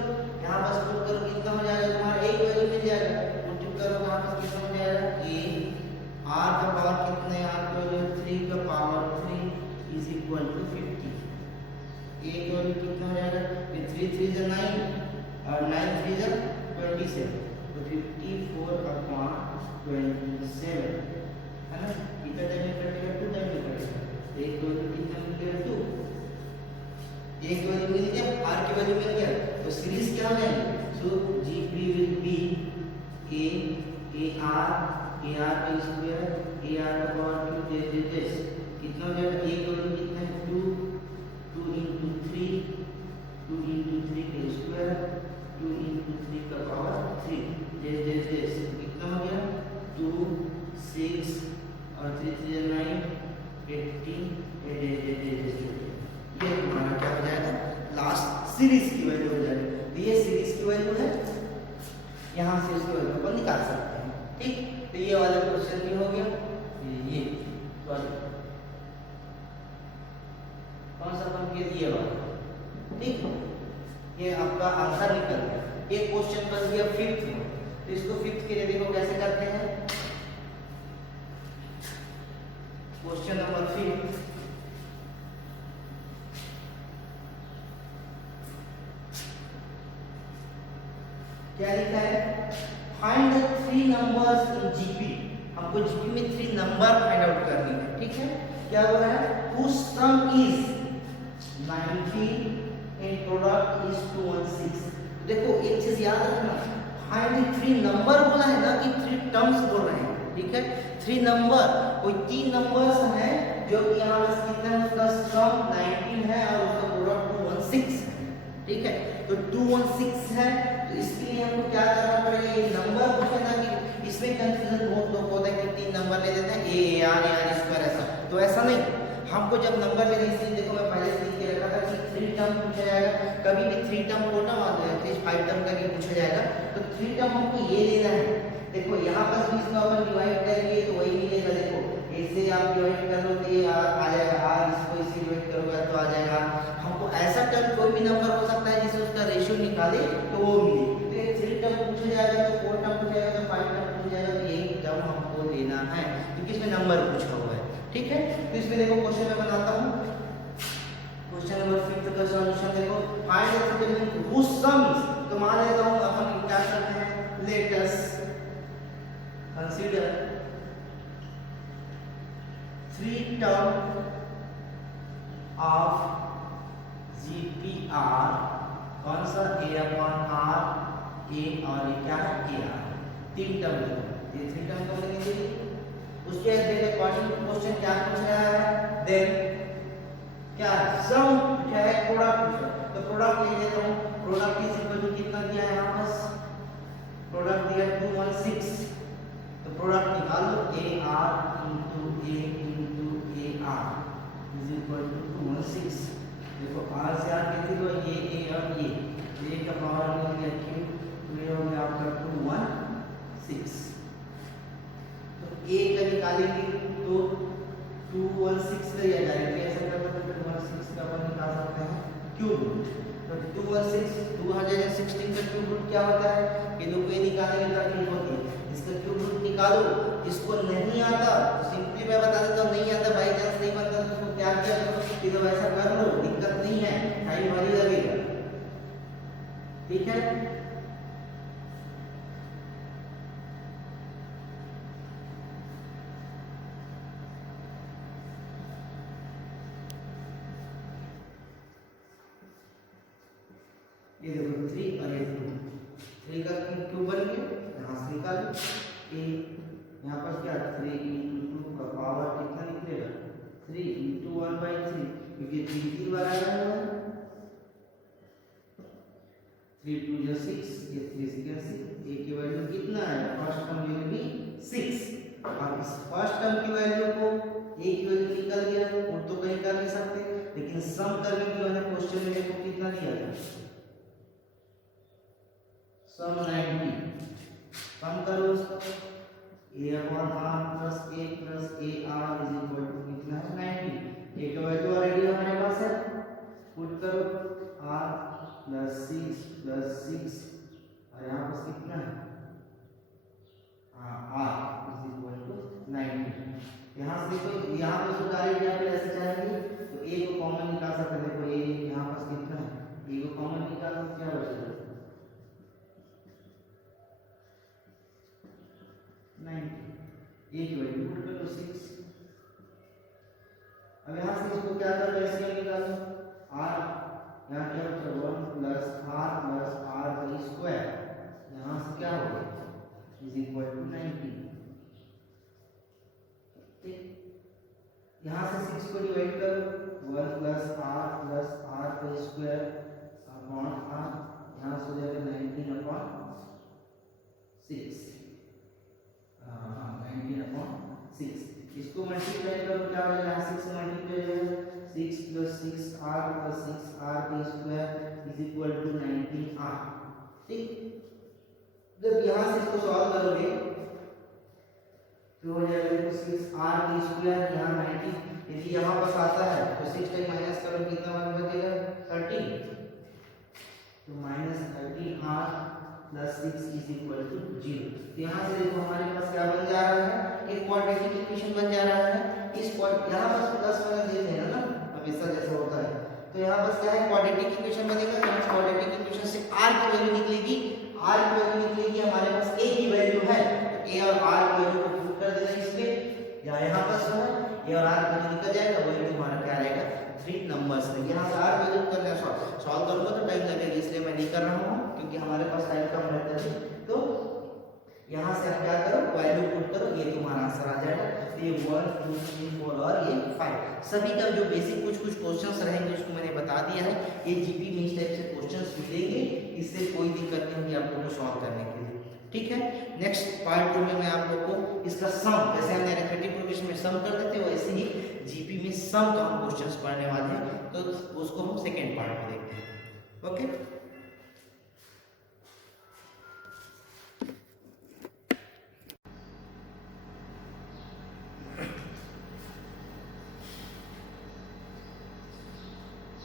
यहाँ बस पुट करो कितना हो जाएगा तुम्हारा एक वैल्यू मिल जाएगा, पुट करो यहाँ पर कितना हो जाएगा a, r का पावर कितना है, r की वैल्यू 3 का power 3 is equal to 50, a की वैल्यू कितना हो जाएगा, 3 3 is 9 और 9 3 is 27, तो 54 अपॉन 27 है ना, कितना टाइम में कटेगा 2 टाइम में कटेगा, एक वैल्यू कितना मिल गया 2, एक वैल्यू मिल गया, r की वैल्यू मिल गया, तो सीरीज क्या हो जाएगी, सो Gp will be a ar का स्क्वायर ar का पावर 2 this कितना हो जाएगा, एक वैल्यू कितना है 2 into 3 2 into 3 का स्क्वायर 2 into 3 का पावर 3 this कितना हो गया 2 6 और 3 3 9 18 ये हमारा क्या हो जाएगा लास्ट सीरीज की वैल्यू हो जाएगी। तो ये सीरीज की वैल्यू है, यहाँ से इसकी वैल्यू को निकाल सकते हैं। ठीक, तो ये वाला क्वेश्चन भी हो गया। ये सॉरी कौन सा काम किया, ये वाला। ठीक, ये आपका आंसर निकल गया। एक क्वेश्चन बच गया फिफ्थ में, तो इसको फिफ्थ के लिए देखो कैसे करते हैं। क्वेश्चन नंबर 5 क्या लिखा है, find the 3 numbers in GP. हमको जीपी में 3 नंबर फाइंड आउट करनी है। ठीक है, क्या हो रहा है, whose sum is 90 and product is 216। देखो एक चीज याद रखना, फाइंड 3 नंबर बोला है ना कि 3 टर्म्स बोल रहे हैं। ठीक है, 3 नंबर, कोई 3 नंबर्स हैं जो कि यहाँ बस कितना है, उसका सम 19 है और उसका प्रोडक्ट 216 है। ठीक है, तो 216 है, तो इसके लिए हमको क्या करना पड़ेगा, ये नंबर पूछे ना कि इसमें कंफ्यूजन बहुत लोग होता है कि 3 नंबर ले देते हैं ए आर स्क्वायर ऐसा, तो ऐसा नहीं। हमको जब नंबर लेने, इसलिए देखो मैं पहले से लिख के रखा था कि 3 टर्म पूछा जाएगा, कभी भी 3 टर्म को ना 5 टर्म करके पूछा जाएगा, तो 3 टर्म हमको ये लेना है। देखो यहाँ पर भी इसको अपन डिवाइड करेंगे तो वही मिलेगा। देखो ऐसे आप डिवाइड कर लो तो ये आ जाएगा आर, इसको इसे डिवाइड करोगे तो आ जाएगा। हमको ऐसा टर्म कोई भी नंबर हो सकता है जिससे उसका रेशियो निकाले तो वो मिले। तो ये 3 टर्म पूछा जाएगा, तो 4 टर्म पूछा जाएगा, तो 5 टर्म पूछा जाएगा, तो यही टर्म हमको लेना है क्योंकि इसमें नंबर पूछा हुआ है। ठीक है, तो इसमें देखो क्वेश्चन मैं बनाता हूँ। क्वेश्चन नंबर 5 का सॉल्यूशन देखो, find the 3 element whose sums। तो मान लेता हूँ अपन क्या करते हैं, let us consider 3 term of GPR, कौन सा A अपॉन R, A और ये क्या है KR, 3 टर्म। ये 3 टर्म को लेने के लिए उसके अकॉर्डिंग क्वेश्चन क्या पूछ रहा है, देन क्या सम क्या है, प्रोडक्ट। तो प्रोडक्ट ले लेता हूँ, प्रोडक्ट इज इक्वल टू कितना दिया है यहाँ पर, प्रोडक्ट दिया 216, तो प्रोडक्ट निकालो AR into A into AR is equal to 216। देखो R से R कितनी हो, ये A और ये, A का पावर मिल गया क्यू, तो ये हो गया आपका 216। तो A का निकालेंगे तो 216 का, या डायरेक्टली ऐसा कर सकते हैं, 216 का अपन निकाल सकते हैं क्यूब रूट। तो 216 का क्यूब रूट क्या होता है, ये दो को निकालने की तकलीफ होती है, इसका क्यूब रूट निकालो। इसको नहीं आता तो सिंपली मैं बता देता हूँ, नहीं आता बाई चांस नहीं बनता तो उसको क्या किया कि जब ऐसा कर लो दिक्कत नहीं है, टाइम भारी लगेगा, ठीक है। ये देखो 3 और ये 2, 3 का क्यूब बन गया, यहाँ से निकालो कि यहाँ पर क्या 3 × 2 का पावर कितना निकलेगा 3 × 1/3, क्योंकि 3 बार आया है, 3 × 2 = 6, ये 3 से क्या 6, a की वैल्यू कितना है, फर्स्ट टर्म विल बी 6, और इस फर्स्ट टर्म की वैल्यू को a की वैल्यू निकल गया, और तो कहीं कर नहीं सकते, लेकिन सम करने के लिए क्वेश्चन में देखो कितना दिया है, सम 90, सम करो उसका a/r + a + ar = कितना है 90, a का वैल्यू ऑलरेडी हमारे पास है, पुट करो r + 6 + 6, और यहाँ पर कितना है r = 90, यहाँ से देखो यहाँ पे तो डायरेक्ट यहाँ पे ऐसे जाएंगे तो a को कॉमन निकाल सकते हैं, देखो a यहाँ पर कितना है, a को कॉमन निकाल तो क्या बचेगा 90, a की वैल्यू पुट कर लो 6, अब यहाँ से इसको क्या करो एलसीएम निकालो, r यहाँ क्या बचा 1 + r का स्क्वायर, यहाँ से क्या हो गया = 90, ठीक, यहाँ से 6 को डिवाइड करो 1 + r का स्क्वायर अपॉन r, यहाँ से हो जाएगा 19/6, 19/6, इसको मल्टीप्लाई करो क्या हो जाएगा 6 से मल्टीप्लाई हो जाएगा 6 + 6r + 6r का स्क्वायर = 19r, ठीक। जब यहाँ से इसको सॉल्व करोगे तो हो जाएगा 6r का स्क्वायर, यहाँ 90, यदि यहाँ पास आता है तो 6 का माइनस करो कितना बचेगा 30, तो -30r + 6 = 0, तो यहाँ से देखो हमारे पास क्या बन जा रहा है, एक क्वाड्रेटिक इक्वेशन बन जा रहा है, इस यहाँ पर प्लस वाला दे देना ना हमेशा जैसा होता है, तो यहाँ पर क्या है क्वाड्रेटिक इक्वेशन बनेगा, यहाँ क्वाड्रेटिक इक्वेशन से r की वैल्यू निकलेगी, r की वैल्यू निकलेगी, हमारे पास a की वैल्यू है, a और r की वैल्यू को पुट कर देना इसमें, या यहाँ पर जो है a और r की वैल्यू निकल जाएगा, वैल्यू हमारा क्या रहेगा 3 नंबर्स में, यहाँ से r वैल्यू करना सॉल्व करूंगा तो टाइम लगेगा, इसलिए मैं नहीं कर रहा हूँ क्योंकि हमारे पास टाइम कम रहता है, तो यहाँ से आप क्या करो वैल्यू पुट करो, ये तुम्हारा आंसर आ जाएगा, ये 1 2 3 4 और ये 5, सभी का जो बेसिक कुछ क्वेश्चंस रहेंगे उसको मैंने बता दिया है, ये जीपी में इस टाइप से क्वेश्चंस मिलेंगे, इससे कोई दिक्कत नहीं होगी आप लोगों को सॉल्व करने के लिए, ठीक है। नेक्स्ट पार्ट 2 में मैं आप लोगों को इसका सम, जैसे हमने अरिथमेटिक प्रोग्रेशन में सम कर देते वैसे ही जीपी में सम का हम क्वेश्चंस पढ़ने वाले हैं, तो उसको हम सेकेंड पार्ट में देखते हैं, ओके।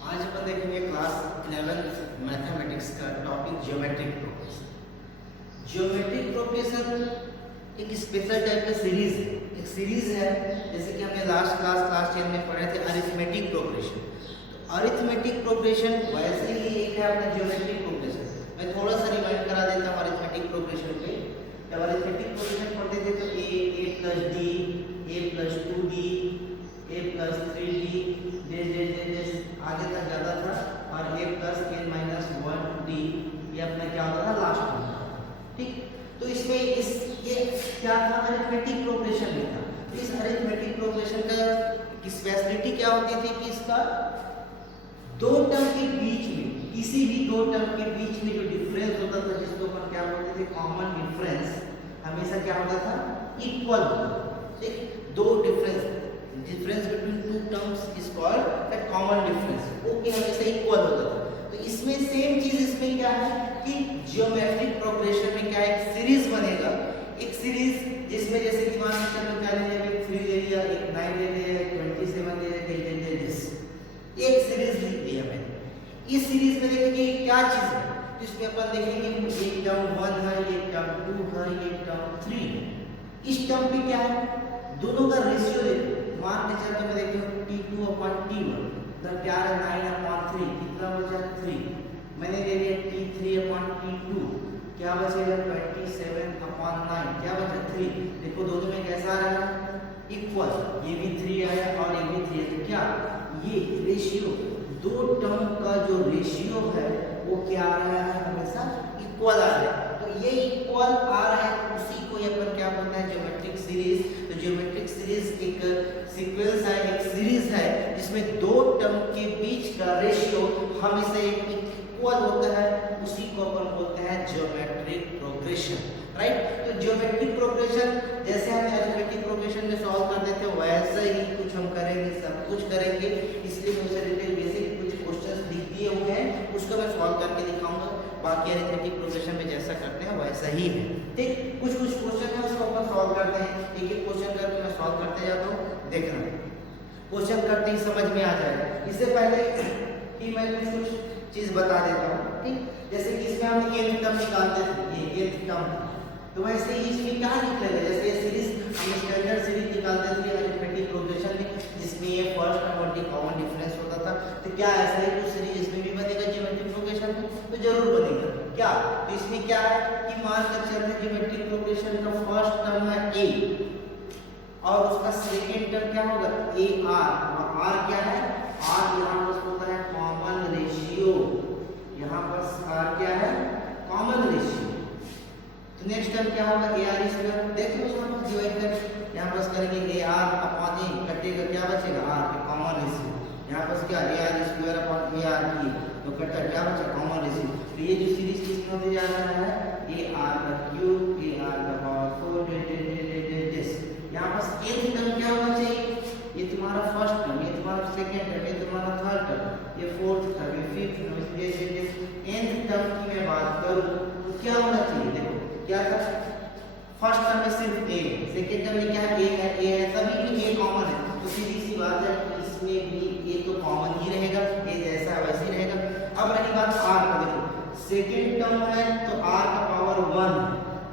आज अपन देखेंगे क्लास 11 मैथमेटिक्स का topic geometric progression. Geometric progression एक स्पेशल टाइप का सीरीज है, एक सीरीज है, जैसे कि हमने लास्ट क्लास 10 में पढ़े थे अरिथमेटिक प्रोग्रेशन, तो अरिथमेटिक प्रोग्रेशन वैसे ही एक है अपना ज्योमेट्रिक प्रोग्रेशन। मैं थोड़ा सा रिमाइंड करा देता हूँ अरिथमेटिक प्रोग्रेशन पे। जब अरिथमेटिक प्रोग्रेशन पढ़ते थे तो a + d, a + 2d, a + 3d, आगे तक जाता था, और a + n - 1d, ये अपना क्या होता था लास्ट में, ठीक। तो इसमें ये क्या था अरिथमेटिक प्रोग्रेशन में था। इस अरिथमेटिक प्रोग्रेशन का स्पेशलिटी क्या होती थी कि इसका दो टर्म के बीच में, किसी भी दो टर्म के बीच में जो डिफरेंस होता था, जिसको अपन क्या बोलते थे कॉमन डिफरेंस, हमेशा क्या होता था इक्वल होता था, ठीक। दो difference between two terms is called the common difference, वो कि हमेशा इक्वल होता था। तो इसमें सेम चीज इसमें क्या है कि ज्योमेट्रिक प्रोग्रेशन में क्या एक सीरीज बनेगा, एक सीरीज जिसमें जैसे कि मान लीजिए हमने क्या ले लिया, 3 ले लिया, एक 9 ले लिया, 27 ले लिया, 10 ले लिया, एक सीरीज लिख दिया मैंने। इस सीरीज में देखेंगे क्या चीज है, जिसमें अपन देखेंगे एक टर्म 1 है, एक टर्म 2 है, एक टर्म 3 है। इस टर्म पे क्या है, दोनों का रेशियो देखो, मान के चलते मैं देखती हूँ T2 अपॉन T1 मतलब क्या है 9 अपॉन 3 कितना बचा 3, मैंने ले लिया T3 अपॉन T2 क्या बचेगा 27 अपॉन 9 क्या बचा 3। देखो दोनों में कैसा आ रहा है इक्वल, ये भी 3 आया और ये भी 3 है, तो क्या ये रेशियो दो टर्म का जो रेशियो है वो क्या आ रहा है हमेशा इक्वल आ रहा है। तो ये इक्वल आ रहा है उसी को अपन क्या बोलते हैं ज्योमेट्रिक सीरीज। तो ज्योमेट्रिक सीरीज एक सीक्वेंस है, एक सीरीज है जिसमें दो टर्म के बीच का रेशियो हमेशा इक्वल होता है, उसी को अपन बोलते हैं ज्योमेट्रिक प्रोग्रेशन, राइट। तो ज्योमेट्रिक प्रोग्रेशन जैसे हम अरिथमेटिक प्रोग्रेशन में सॉल्व करते थे वैसा ही कुछ हम करेंगे, सब कुछ करेंगे, इसलिए मुझे रिलेटेड बेसिक कुछ क्वेश्चंस लिख दिए हुए हैं उसको मैं सॉल्व करके दिखाऊंगा। बाकी अरिथमेटिक प्रोग्रेशन में जैसा करते हैं वैसा ही है, ठीक। कुछ क्वेश्चन है उसको अपन सॉल्व करते हैं, एक एक क्वेश्चन करके मैं सॉल्व करते जाता हूँ, देखना क्वेश्चन करते ही समझ में आ जाएगा। इससे पहले कि मैं कुछ चीज बता देता हूँ, ठीक। जैसे कि इसमें हम nth टर्म निकालते थे, ये nth टर्म, तो वैसे ही इसमें क्या निकलेगा, जैसे ये सीरीज हम स्टैंडर्ड सीरीज निकालते थे अरिथमेटिक प्रोग्रेशन में जिसमें ये फर्स्ट टर्म और कॉमन डिफरेंस होता था, तो क्या ऐसा ही कुछ सीरीज इसमें भी बनेगा ज्योमेट्रिक प्रोग्रेशन में, तो जरूर बनेगा क्या। तो इसमें क्या है कि मान कर चल रहे ज्योमेट्रिक प्रोग्रेशन का फर्स्ट टर्म है a और उसका सेकेंड टर्म क्या होगा a r, और r क्या है r यहाँ पर होता है कॉमन रेशियो, यहाँ पर r क्या है कॉमन रेशियो। तो नेक्स्ट टर्म क्या होगा ए आर स्क्वायर, देख लो यहाँ पर डिवाइड कर यहाँ पर करेंगे ए आर अपॉन ए कटेगा क्या बचेगा आर के कॉमन रेशियो, यहाँ पर क्या A R square upon A R की तो कटा क्या बचा कॉमन रेशियो। तो ये जो सीरीज किसमें होते जा रहा है ए आर का क्यूब ए आर का पावर 4 दिस, यहाँ पर nth टर्म क्या होना चाहिए, ये तुम्हारा फर्स्ट टर्म, ये तुम्हारा सेकंड टर्म, ये तुम्हारा थर्ड टर्म, ये फोर्थ टर्म, ये फिफ्थ टर्म, ये nth टर्म की मैं बात करूं तो क्या होना चाहिए, देखो क्या था फर्स्ट टर्म में सिर्फ a, सेकंड टर्म में क्या है a है, सभी में a कॉमन है, तो सीधी सी बात है कि इसमें भी a तो कॉमन ही रहेगा, a जैसा है वैसे ही रहेगा। अब रही बात r का, देखो सेकंड टर्म है तो r का पावर 1,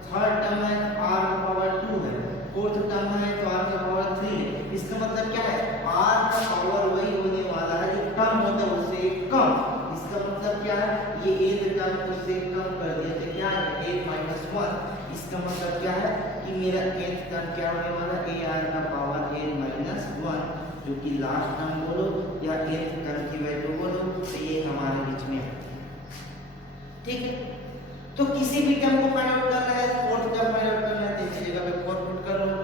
थर्ड टर्म है तो r का पावर 2 है, फोर्थ टर्म है तो r का पावर 3 है। इसका मतलब क्या है r का पावर वही होने वाला है जो टर्म होता है उससे कम, इसका मतलब क्या है ये a टर्म उससे कम कर दिया तो क्या है 8 - 1, इसका मतलब क्या है कि मेरा nth टर्म क्या होने वाला है a r का पावर 8 - 1 जो कि लास्ट टर्म बोलो या nth टर्म की वैल्यू बोलो, तो ये हमारे बीच में है, ठीक है। तो किसी भी टर्म को फाइंड आउट करना है, फोर्थ टर्म फाइंड आउट करना है तो इसी जगह पे 4 पुट कर लो,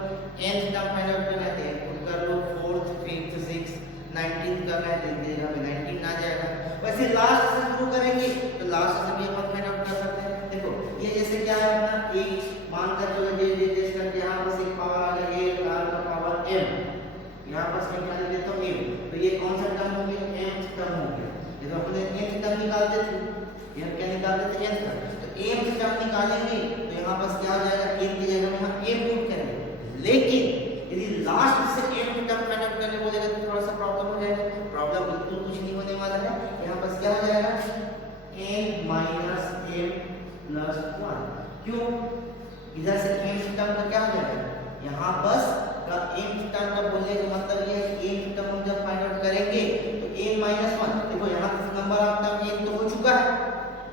nth टर्म फाइंड आउट करना है तो 8 पुट कर लो, फोर्थ फिफ्थ सिक्स्थ 19th करना है तो इसी जगह पे 19 आ जाएगा। वैसे लास्ट से शुरू करेंगे तो लास्ट से भी अपन फाइंड आउट कर सकते हैं। देखो ये जैसे क्या है अपना एक मानकर चलो जैसे करके यहाँ पर एक पावर आ गया a r का पावर m, यहाँ पर मैं क्या लिख देता हूँ m, तो ये कौन सा टर्म हो गया nth टर्म हो गया। ये तो अपने nth टर्म निकालते थे, ये क्या निकालते थे nth टर्म, तो nth टर्म निकालेंगे तो यहाँ पर क्या हो जाएगा n की जगह में हम m पुट करेंगे, लेकिन यदि लास्ट से nth टर्म फाइंड आउट करने बोलेगा तो थोड़ा सा प्रॉब्लम हो जाएगा। प्रॉब्लम बिल्कुल कुछ नहीं होने वाला है, यहाँ पर क्या हो जाएगा n - m + 1, क्यों इधर से nth टर्म का क्या हो जाएगा यहाँ बस का nth टर्म का बोलने का मतलब ये है कि nth टर्म हम जब फाइंड आउट करेंगे तो n - 1, देखो यहाँ तक नंबर आपका n तो हो चुका है,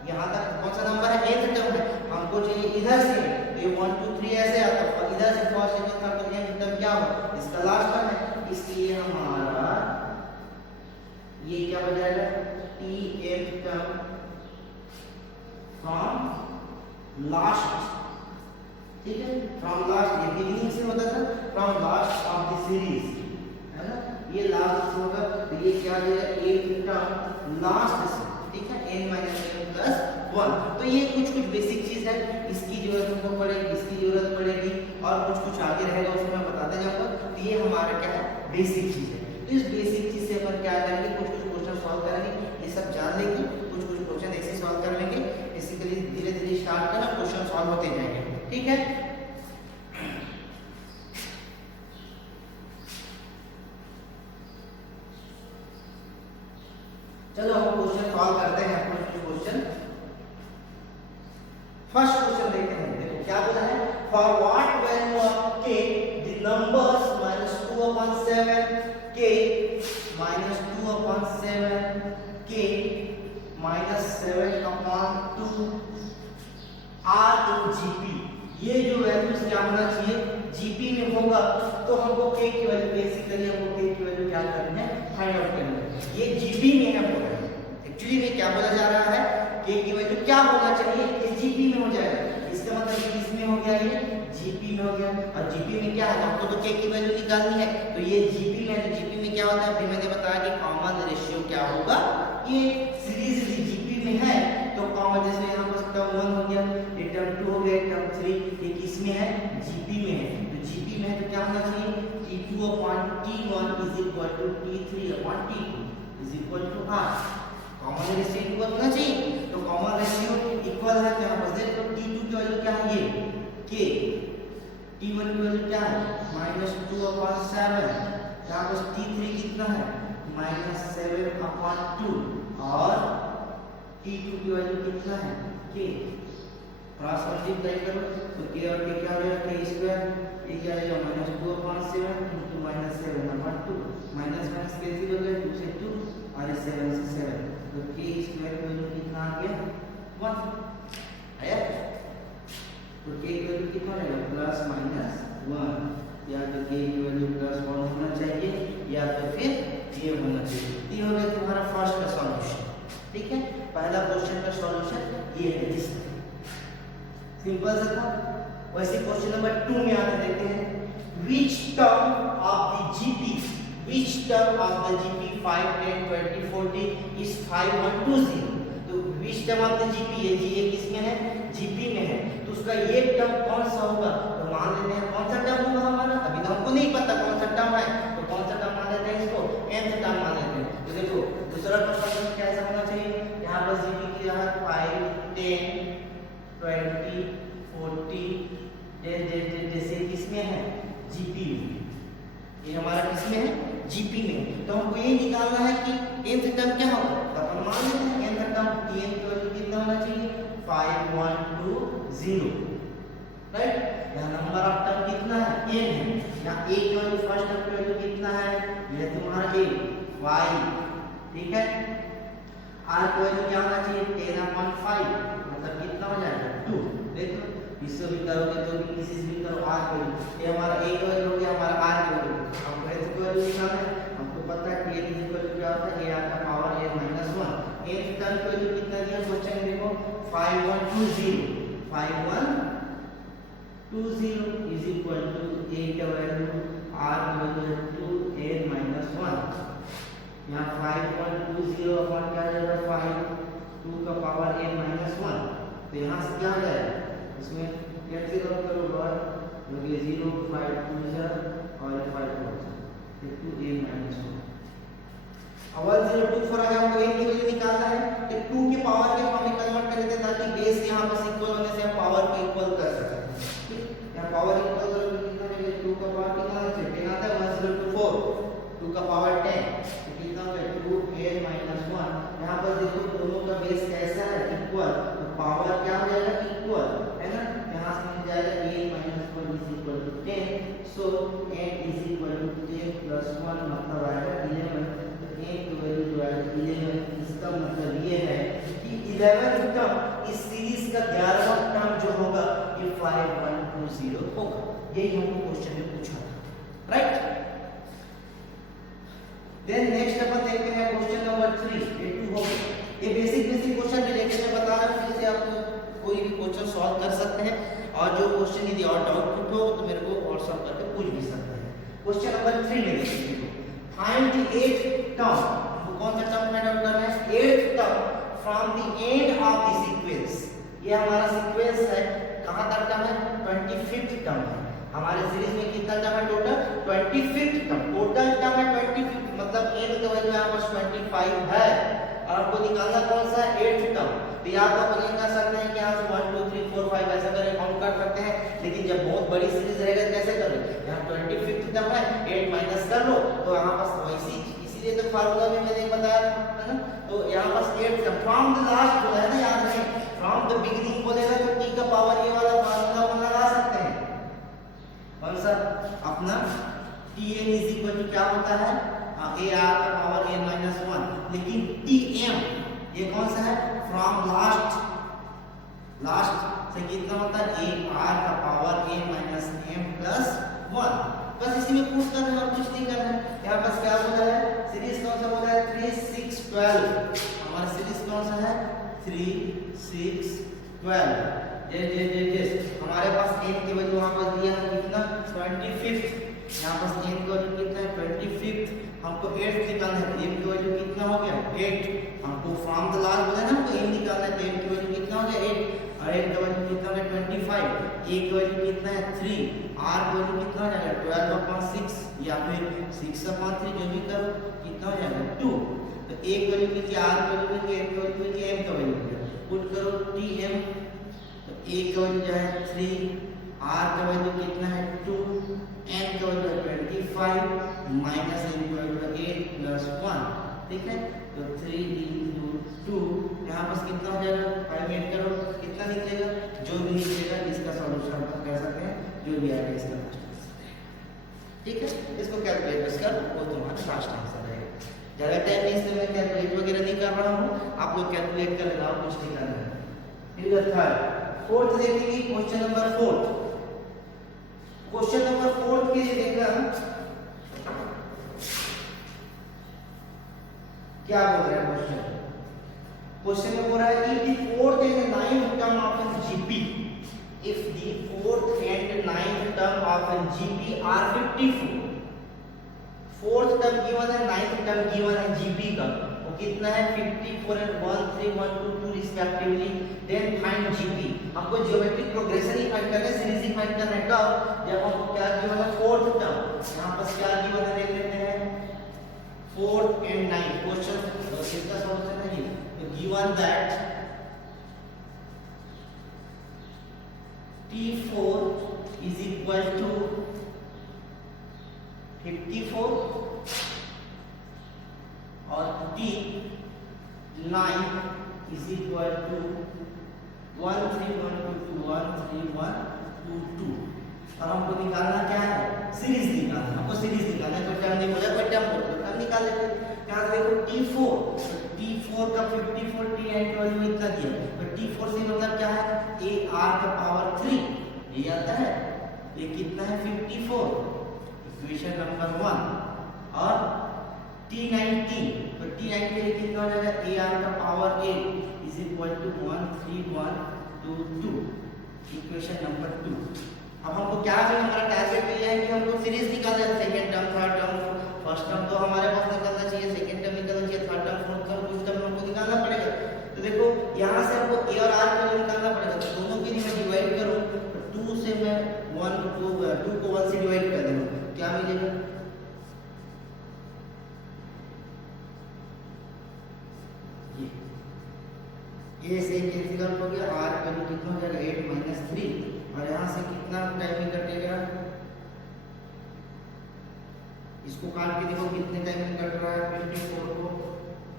यहाँ तक कौन सा नंबर है nth टर्म है, हमको चाहिए इधर से तो ये 1 2 3 ऐसे आता है, इधर से फर्स्ट सेकंड थर्ड तो nth टर्म क्या होगा इसका लास्ट टर्म है, इसलिए हमारा ये क्या हो जाएगा tth टर्म फ्रॉम लास्ट, ठीक है फ्रॉम लास्ट, ये बिगिनिंग से होता था from last of the series है ना, ये लास्ट से होगा तो ये क्या हो जाएगा एक टर्म लास्ट से, ठीक है n - m + 1। तो ये कुछ बेसिक चीज है, इसकी जरूरत हमको पड़ेगी, इसकी जरूरत पड़ेगी और कुछ आगे रहेगा उसको मैं बताते जाऊंगा। तो ये हमारा क्या है बेसिक चीज है, तो इस बेसिक चीज से अपन क्या करेंगे कुछ क्वेश्चन सॉल्व करेंगे, ये सब जान लेंगे, कुछ क्वेश्चन ऐसे सॉल्व कर लेंगे, बेसिकली धीरे धीरे स्टार्ट करना क्वेश्चन सॉल्व होते जाएंगे, ठीक है। चलो हम क्वेश्चन सॉल्व करते हैं अपना क्वेश्चन। फर्स्ट क्वेश्चन देखते हैं, देखो क्या बोला है for what value of k the numbers -2 upon 7 k minus 2 upon 7 k minus 7 upon 2 r in GP. ये जो वैल्यूज क्या होना चाहिए जीपी में होगा, तो हमको k की वैल्यू बेसिकली हमको k की वैल्यू क्या करनी है फाइंड आउट करनी है। ये जीपी में है बोला है, एक्चुअली में क्या बोला जा रहा है k की वैल्यू क्या होना चाहिए इस जीपी में हो जाएगा। इसका मतलब किसमें हो गया ये जीपी में हो गया, और जीपी में क्या है हमको तो k की वैल्यू निकालनी है, तो ये जीपी में है। तो जीपी में क्या होता है फिर मैंने बताया कि कॉमन रेशियो क्या होगा, ये सीरीज जीपी में है तो कॉमन, जैसे यहाँ पर टर्म 1 हो गया, ये टर्म 2 हो गया, टर्म 3 ये किसमें है जीपी में है। तो जीपी में है तो क्या होना चाहिए t2 upon t1 is equal to t3 upon t2 is equal to r। Common ratio equal होना चाहिए, तो कॉमन रेशियो इक्वल है तो यहाँ पर देखो t2 की वैल्यू क्या है ये k, t1 की वैल्यू क्या है -2 अपॉन 7, यहाँ पर t3 कितना है -7 अपॉन 2 और t2 की वैल्यू कितना है k। क्रॉस मल्टीप्लाई करो तो k और k क्या हो जाएगा k स्क्वायर, ये क्या आ जाएगा -2 upon 7 into -7 upon 2, minus minus cancel हो गया 2 से 2 और 7 से 7, तो k स्क्वायर की वैल्यू कितना आ गया 1 आया। तो k की वैल्यू कितना रहेगा +-1, या तो k की वैल्यू +1 होना चाहिए या तो फिर ये होना चाहिए। ये हो गया तुम्हारा फर्स्ट का सॉल्यूशन, ठीक है। पहला क्वेश्चन का सॉल्यूशन ये है, इस सिंपल सा था। वैसे क्वेश्चन नंबर 2 में आते देखते हैं which term of the GP 5 10 20 40 is 5120। तो which term of the GP है जी, ये किसमें है जीपी में है, तो उसका ये टर्म कौन सा होगा, तो मान लेते हैं कौन सा टर्म होगा हमारा, अभी तो हमको नहीं पता कौन सा टर्म है, तो कौन सा टर्म मान लेते हैं इसको nth टर्म मान लेते हैं। तो देखो दूसरा क्वेश्चन कैसा होना चाहिए, यहाँ पर जीपी की है 5 10 20 40 जैसे किसमें है जीपी में, ये हमारा किसमें है जीपी में। तो हमको ये निकालना है कि nth टर्म क्या होगा, तो अपन मान लेते हैं nth टर्म tn की वैल्यू कितना होना चाहिए 5120, राइट। यहाँ नंबर ऑफ टर्म कितना है n है, यहाँ a की वैल्यू फर्स्ट टर्म की वैल्यू कितना है ये तुम्हारा a 5, ठीक है। r की वैल्यू क्या होना चाहिए 10/5, मतलब कितना हो जाएगा 2। देखो इससे भी करोगे तो भी किसी से भी करो r की वैल्यू, ये हमारा a की वैल्यू हो गया, हमारा r की वैल्यू। हम कैसे की वैल्यू निकालना है, हमको पता है कि a की वैल्यू क्या होता है a का पावर n - 1। n टर्म की वैल्यू कितना दिया क्वेश्चन में देखो 5120 इज इक्वल टू a का वैल्यू r की वैल्यू 2n - 1। यहाँ 5.20 अपॉन क्या जाएगा 5 2 का पावर n - 1, तो यहाँ से क्या हो जाएगा इसमें लेट से करो और ये 0 5 2 और 5 4 2n - 1। अब 0 2 4 आ गया, हमको n की वैल्यू निकालना है, तो 2 के पावर के फॉर्म में कन्वर्ट कर देते हैं ताकि बेस यहाँ पर इक्वल होने से हम पावर को इक्वल कर सकें, ठीक। यहाँ पावर इक्वल करोगे कितना मिलेगा 2 का पावर कितना है 10 आता है 1/4, 2 का पावर 10 तो कितना होगा 2n - 1। यहाँ पर देखो दोनों का बेस कैसा है इक्वल, तो पावर क्या हो जाएगा इक्वल है ना, यहाँ से मिल जाएगा n - 1 is equal to 10, so n is equal to 10 + 1 मतलब आएगा 11। तो n की वैल्यू जो है 11, इसका मतलब ये है कि 11 टर्म इस सीरीज का 11वां टर्म जो होगा ये 5120 होगा। यही हमको क्वेश्चन में पूछा था, राइट। देन नेक्स्ट अपन देखते हैं क्वेश्चन नंबर 3, ये 2 हो गया। ये बेसिक क्वेश्चन रिलेटेड मैं बता रहा हूं, फिर से आप कोई भी क्वेश्चन सॉल्व कर सकते हैं, और जो क्वेश्चन यदि और डाउट हो तो मेरे को व्हाट्सएप करके पूछ भी सकते हैं। क्वेश्चन नंबर 3 में देखिए, फाइंड द 8th टर्म, तो कौन सा टर्म फाइंड आउट करना है 8th term from the end of the sequence. ये हमारा सीक्वेंस है, कहां तक टर्म है 25th टर्म है। हमारे सीरीज में कितना टर्म है total 25th term, total term है 25th, मतलब n का वैल्यू यहां पर 25 है, और आपको निकालना कौन सा 8th टर्म। तो या तो अपन ये कर सकते हैं कि यहां से 1 2 3 4 5 ऐसा करके काउंट कर सकते हैं, लेकिन जब बहुत बड़ी सीरीज रहेगा तो कैसे करोगे, यहां 25th टर्म है 8 माइनस कर लो, तो यहां पर वैसी, इसीलिए तो फार्मूला में मैंने बताया था, है ना। तो यहां पर 8th term from the last बोला है ना, याद रखें फ्रॉम द बिगिनिंग बोलेगा तो t का पावर ये वाला फार्मूला अपन लगा सकते हैं, कौन सा अपना Tn इज इक्वल टू क्या होता है ए आर का पावर n माइनस 1, लेकिन Tm ये कौन सा है फ्रॉम लास्ट से कितना होता है ए आर का power n minus m plus 1। बस इसी में पुट करना है और कुछ नहीं करना है। यहाँ पास क्या बोला है सीरीज कौन सा बोला है 3 6 12, हमारा सीरीज कौन सा है 3 6 12। ये हमारे पास n की वैल्यू वहां पर दिया है कितना 25, यहाँ पास n की वैल्यू कितना है 25, हमको 8 निकालना है, m की वैल्यू कितना हो गया 8, हमको फ्रॉम द लास्ट बोला ना हमको m निकालना है, तो m की वैल्यू कितना हो गया 8 और n का वैल्यू कितना हो गया 25, a की वैल्यू कितना है 3, r की वैल्यू कितना हो जाएगा 12/6 या फिर 6/3 जो भी करो कितना हो जाएगा 2। तो a की वैल्यू कीजिए, r की वैल्यू कीजिए, m की वैल्यू कीजिए, m का वैल्यू कीजिए, पुट करो tm, तो a का वैल्यू जो है 3, r का वैल्यू कितना है 2, n का वैल्यू है 25 माइनस n का वैल्यू है 8 प्लस 1, ठीक है। तो 3 into 2 यहाँ पास कितना हो जाएगा 5 में ऐड करो कितना निकलेगा, जो भी निकलेगा इसका सॉल्यूशन अपन कर सकते हैं, जो भी आएगा इसका लास्ट आंसर है, ठीक है। इसको कैलकुलेट कर वो तुम्हारा लास्ट आंसर है। ज़्यादा टाइम नहीं इसलिए मैं कैलकुलेट वगैरह नहीं कर रहा हूँ, आप लोग कैलकुलेट कर लेना, कुछ नहीं करना है। फिर थर्ड फोर्थ देखेंगे क्वेश्चन नंबर 4। क्वेश्चन नंबर 4 के लिए देखना क्या बोल रहा है क्वेश्चन में बोल रहा है कि the fourth and ninth term of a GP, if the fourth and ninth term of a GP are 54, fourth term given है, नाइन्थ टर्म गिवन है GP का, वो कितना है 54 and 1 3 1 2 2 respectively, then find GP। हमको ज्योमेट्रिक प्रोग्रेशन ही find करना है, series ही find करना है, कब जब हमको क्या गिवन है फोर्थ टर्म, यहाँ पर क्या गिवन है देख लेते हैं फोर्थ एंड नाइन्थ क्वेश्चन, तो इसका सॉल्यूशन है ये given that T4 is equal to 54 और T9 is equal to 13122 और हमको निकालना क्या है सीरीज निकालना, हमको सीरीज निकालना है, कोई टर्म नहीं बोला, कोई टर्म बोला तो टर्म निकाल लेते हैं। यहाँ देखो T4 का 54, T9 का वैल्यू इतना दिया, तो T4 से मतलब क्या है a r का पावर 3, ये आता है, ये कितना है 54, इक्वेशन नंबर 1। और T19, तो T9 के लिए कितना हो जाएगा a r का power 8 is equal to 13122, equation number 2। अब हमको क्या है हमारा टारगेट ये है कि हमको सीरीज निकालना है, second term third term first term तो हमारे पास निकलना चाहिए, सेकंड टर्म निकलना चाहिए, थर्ड टर्म फोर्थ टर्म कुछ टर्म हमको निकालना पड़ेगा। तो देखो यहाँ से हमको a और r की वैल्यू निकालना पड़ेगा, तो दोनों के लिए मैं डिवाइड करूँ तो 2 से मैं 2 को 1 से डिवाइड कर दूंगा, क्या मिलेगा ये से कैंसिल आउट हो गया, r का वैल्यू कितना हो जाएगा 8 - 3 और यहाँ से कितना टाइम में कटेगा, इसको काट के देखो कितने टाइम में कट रहा है 54 को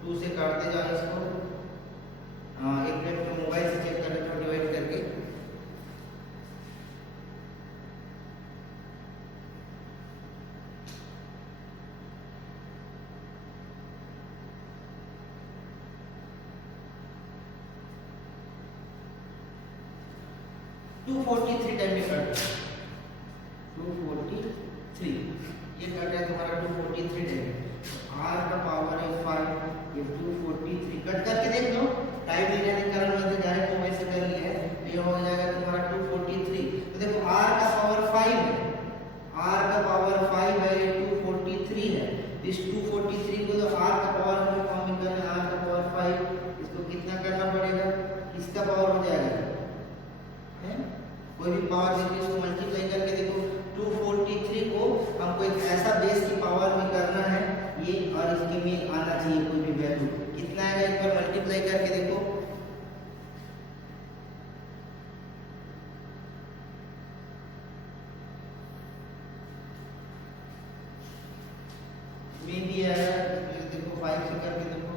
2 से काटते जाओ इसको, एक मिनट में मोबाइल से चेक कर लेते हैं डिवाइड करके। टू 243 टाइम में कट 243 ये कट है तुम्हारा 243 टाइम, r का पावर है 5, ये 243 कट करके देख लो, टाइम नहीं रहने के कारण मैंने डायरेक्ट मोबाइल से कर लिया है, ये हो जाएगा तुम्हारा 243। तो देखो r का पावर 5 है, r का पावर 5 है, 243 है, इस 243 को तो r का पावर में फॉर्म में करना है, r का पावर 5 इसको कितना करना पड़ेगा, किसका पावर हो जाएगा है कोई भी पावर देके इसको मल्टीप्लाई करके देखो 243 को हमको एक ऐसा बेस की पावर में करना है ये, और इसके में आना चाहिए कोई भी वैल्यू, कितना आएगा एक बार मल्टीप्लाई करके देखो, में भी आएगा, देखो 5 से करके देखो,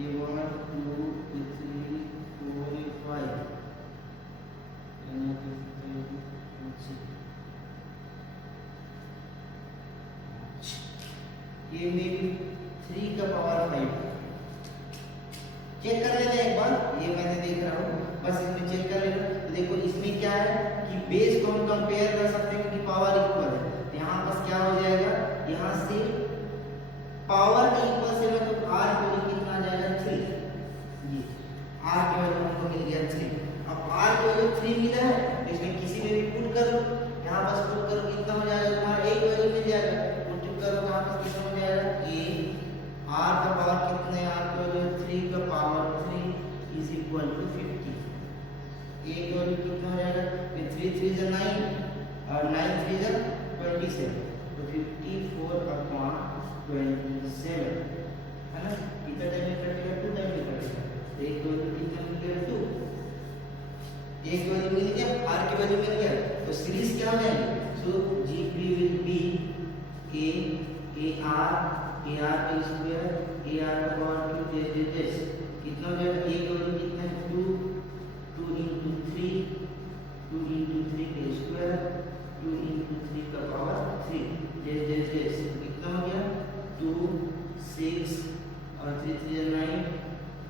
ये 1 2 3 4 5 5 में भी 3 का पावर 5। चेक कर लेना एक बार, ये मैंने देख रहा हूँ, बस इसमें चेक कर लेना। तो देखो इसमें क्या है कि बेस को हम कंपेयर कर सकते हैं कि पावर इक्वल है। तो यहाँ बस क्या हो जाएगा, यहाँ से पावर के इक्वल से मैं तो आर की वैल्यू कितना आ जाएगा 3, ये आर की वैल्यू हमको मिल गया 3। अब आर की वैल्यू 3 मिला है तो इसमें किसी में भी पुट कर लो, यहाँ बस पुट करो कितना हो जाएगा तुम्हारा एक वैल्यू मिल जाएगा, पुट करो यहाँ पर कितना हो जाएगा ए आर का पावर कितना है, आर की वैल्यू 3 का पावर 3 इज इक्वल टू 50। ए की वैल्यू कितना हो जाएगा, 3 3 is 9 और 9 3 is 27, तो 54 अपॉन 27 है ना, कितना टाइम में कटेगा 2 टाइम में कटेगा। तो एक वैल्यू कितना मिल गया 2, एक वैल्यू मिल गया, आर की वैल्यू मिल गया, तो सीरीज क्या हो जाएगी, so GP will be A R का स्क्वायर ए आर का पावर 2 जैसे कितना हो जाएगा, ए की वैल्यू कितना है 2 into 3 का स्क्वायर 2 into 3 का पावर 3 जैसे कितना हो गया 2 6 और 3 3 is 9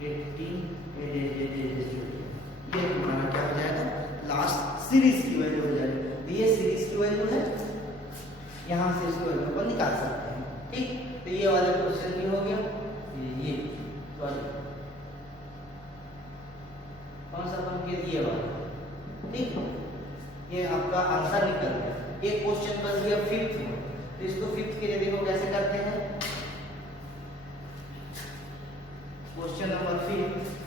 18 ये तुम्हारा क्या हो जाएगा लास्ट सीरीज की वैल्यू हो जाएगी। तो ये सीरीज की वैल्यू है, यहाँ से इसको वैल्यू को निकाल सकते हैं। ठीक, तो ये वाला क्वेश्चन भी हो गया। ये सॉरी कौन सा बन गया, ये वाला। ठीक, ये आपका आंसर निकल गया। एक क्वेश्चन बच गया फिफ्थ में, तो इसको फिफ्थ के लिए देखो कैसे करते हैं। क्वेश्चन नंबर 5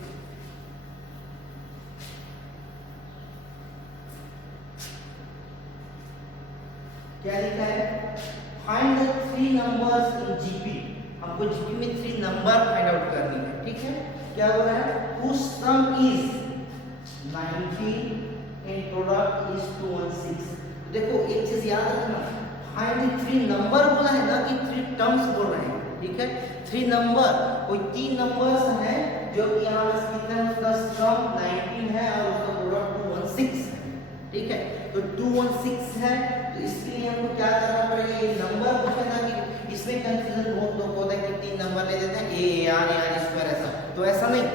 क्या लिखा है, find the 3 numbers in GP. हमको जीपी में 3 नंबर फाइंड आउट करनी है। ठीक है, क्या हो रहा है, whose sum is 90 and product is 216। देखो एक चीज याद रखना, फाइंड 3 नंबर बोला है ना कि 3 टर्म्स बोल रहे हैं। ठीक है, 3 नंबर, कोई 3 नंबर्स हैं जो कि यहाँ पर कितना है, उसका सम 19 है और उसका प्रोडक्ट 216 है। ठीक है, तो 216 है, तो इसके लिए हमको क्या करना पड़ेगा, ये नंबर पूछे ना कि इसमें कंफ्यूजन बहुत लोग होता है कि 3 नंबर ले देते हैं ए आर स्क्वायर ऐसा, तो ऐसा नहीं।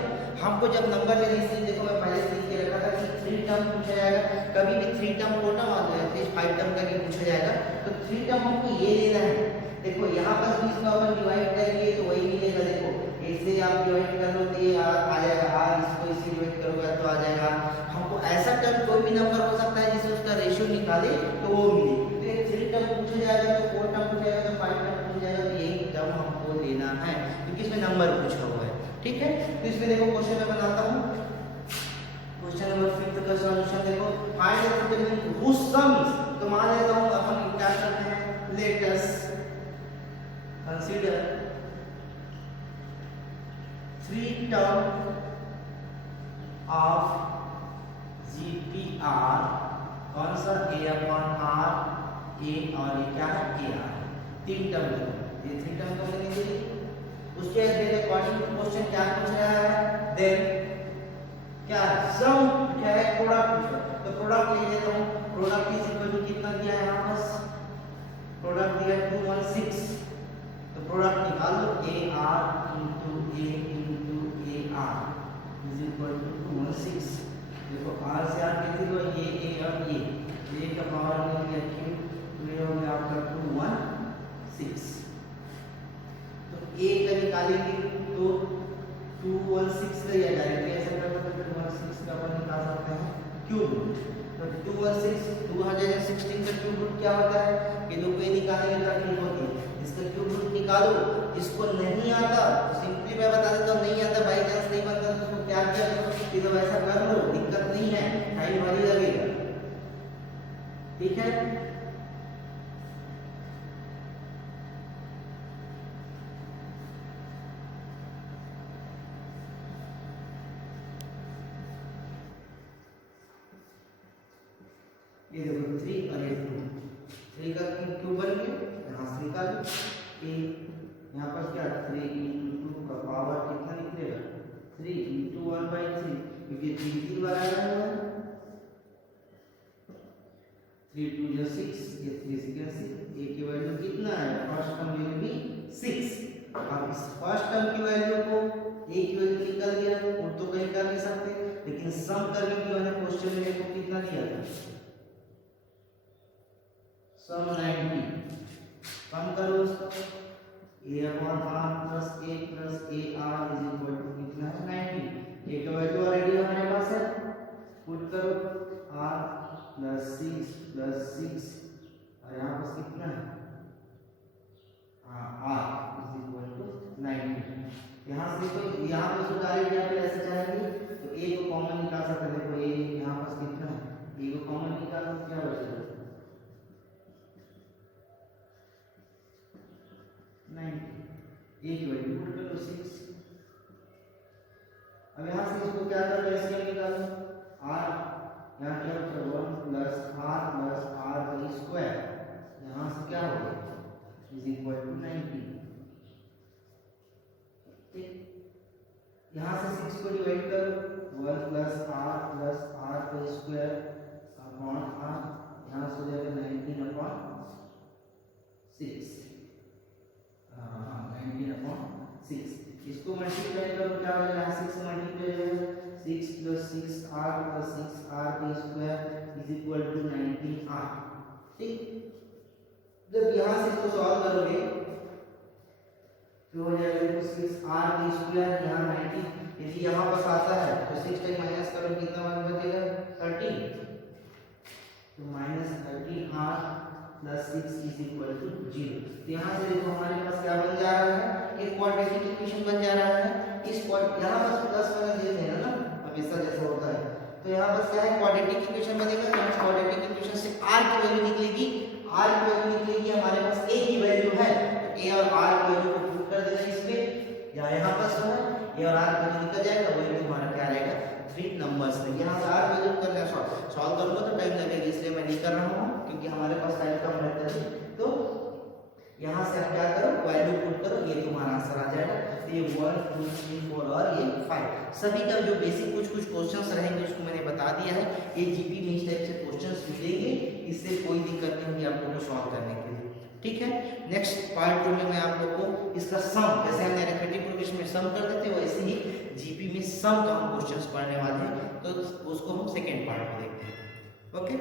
हमको जब नंबर लेने, इसलिए देखो मैं पहले से लिख के रखा था कि 3 टर्म पूछा जाएगा, कभी भी 3 टर्म को ना मान लो 5 टर्म करके पूछा जाएगा, तो 3 टर्म हमको ये लेना है। देखो यहाँ पर भी इसका अपन डिवाइड करेंगे तो वही मिलेगा। देखो ऐसे आप डिवाइड कर लो तो ये आ जाएगा आर, इसको इसे डिवाइड करोगे तो आ जाएगा। हमको ऐसा टर्म कोई भी नंबर हो सकता है जिससे उसका रेशियो निकाले तो वो मिले। तो ये 3 टर्म पूछा जाएगा, तो 4 टर्म पूछा जाएगा, तो 5 टर्म पूछा जाएगा, तो यही टर्म हमको लेना है क्योंकि इसमें नंबर पूछा हुआ है। ठीक है, तो इसमें देखो क्वेश्चन मैं बनाता हूँ। क्वेश्चन नंबर 5 का सॉल्यूशन देखो, find the element whose sums। तो मान लेता हूँ अपन क्या करते हैं, let us consider 3 term of GPR, कौन सा A अपॉन R, A और ये क्या है AR, 3 टर्म, ये 3 टर्म को लेने के लिए उसके अकॉर्डिंग टू क्वेश्चन क्या पूछ रहा है, देन क्या सम क्या है, प्रोडक्ट। तो प्रोडक्ट ले लेता हूँ, प्रोडक्ट इज इक्वल टू कितना दिया है यहाँ पर, प्रोडक्ट दिया है 216, तो प्रोडक्ट निकाल लो AR into A into AR is equal to 216। देखो R से R कितनी हुआ, ये A और ये का पावर मिल गया क्यों, तो ये हो गया आपका 216। तो A का निकालेंगे तो 216 का, या डायरेक्टली ऐसा कर सकते हैं 216 का अपन निकाल सकते हैं क्यूब रूट। तो 216 का क्यूब रूट क्या होता है, ये दो को निकालने की तकनीक होती है, इसका क्यूब रूट निकालो। इसको नहीं आता तो सिंपली मैं बता देता हूँ, नहीं आता बाई चांस नहीं बनता तो उसको क्या किया करो, ये तो वैसा कर लो, दिक्कत नहीं है, टाइम भारी लगेगा। ठीक है, ये देखो 3 और ये 2, 3 का क्यूब बन गया, यहाँ से निकालो ए, यहाँ पर क्या 3 into 2 का पावर कितना निकलेगा 3 into 1/3, क्योंकि 3 बार आया हुआ है, 3 2 6, ये 3 6, ए की वैल्यू कितना है, फर्स्ट टर्म वैल्यू भी 6। अब इस फर्स्ट टर्म की वैल्यू को a की वैल्यू निकल गया, और तो कहीं कर नहीं सकते, लेकिन सम करने की मैंने क्वेश्चन में देखो कितना दिया था, सम 90। कम करो उसको, a upon r plus a is equal to कितना है 90। a का वैल्यू ऑलरेडी हमारे पास है, पुट करो r प्लस 6 और यहाँ पर कितना है r इज इक्वल टू 90। यहाँ से तो यहाँ पे जो डायरेक्ट यहाँ पे ऐसे जाएंगे तो a को कॉमन निकाल सकते हैं। देखो a यहाँ पर कितना है, a को कॉमन निकालो क्या बचेगा 90, a की वैल्यू पुट करो 6। अब यहाँ से इसको क्या करो, एलसीएम निकालो, r यहाँ क्या होगा 1 प्लस r का स्क्वायर, यहाँ से क्या होगा इज इक्वल टू 90। ठीक, यहाँ से 6 को डिवाइड करो 1 प्लस r का स्क्वायर अपॉन r, यहाँ से हो जाएगा 19 अपॉन 6, 19 अपॉन 6। इसको मल्टीप्लाई करो क्या हो जाएगा, 6 मल्टीप्लाई हो जाएगा 6 प्लस 6r प्लस 6r का square is equal to 19r। ठीक, जब यहाँ से इसको सॉल्व करोगे तो हो जाएगा 6r का स्क्वायर, यहाँ 90, यदि यहाँ पास आता है तो 6 टाइम माइनस करो कितना बचेगा 13, तो minus 13r plus 6 is equal to 0। तो यहाँ से देखो हमारे पास क्या बन जा रहा है, एक क्वाड्रेटिक इक्वेशन बन जा रहा है। इस यहाँ पर प्लस माइनस दे देना ना हमेशा जैसा होता है, तो यहाँ पर क्या है क्वाड्रेटिक इक्वेशन बनेगा। तो इस क्वाड्रेटिक इक्वेशन से r की वैल्यू निकलेगी, r की वैल्यू निकलेगी, हमारे पास a की वैल्यू है, तो a और r की वैल्यू को पुट कर देना इसमें, या यहाँ पर जो है a और r की वैल्यू निकल जाएगा, वैल्यू हमारा क्या रहेगा 3 नंबर्स में। यहाँ से r वैल्यू करना सॉल्व करूंगा तो टाइम लगेगा, इसलिए मैं नहीं कर रहा हूँ क्योंकि हमारे पास टाइम कम रहता है। तो यहाँ से आप क्या करो वैल्यू पुट करो, ये तुम्हारा आंसर आ जाएगा। तो ये 1 2 3 4 और ये 5 सभी का जो बेसिक कुछ क्वेश्चंस रहेंगे उसको मैंने बता दिया है। ये जीपी में इस टाइप से क्वेश्चंस मिलेंगे, इससे कोई दिक्कत नहीं होगी आप लोगों को सॉल्व करने के लिए। ठीक है, नेक्स्ट पार्ट 2 में मैं आप लोगों को इसका सम, जैसे हमने अरिथमेटिक प्रोग्रेशन में सम कर देते हैं वैसे ही जीपी में सम का हम क्वेश्चंस पढ़ने वाले हैं, तो उसको हम सेकेंड पार्ट में देखते हैं। ओके।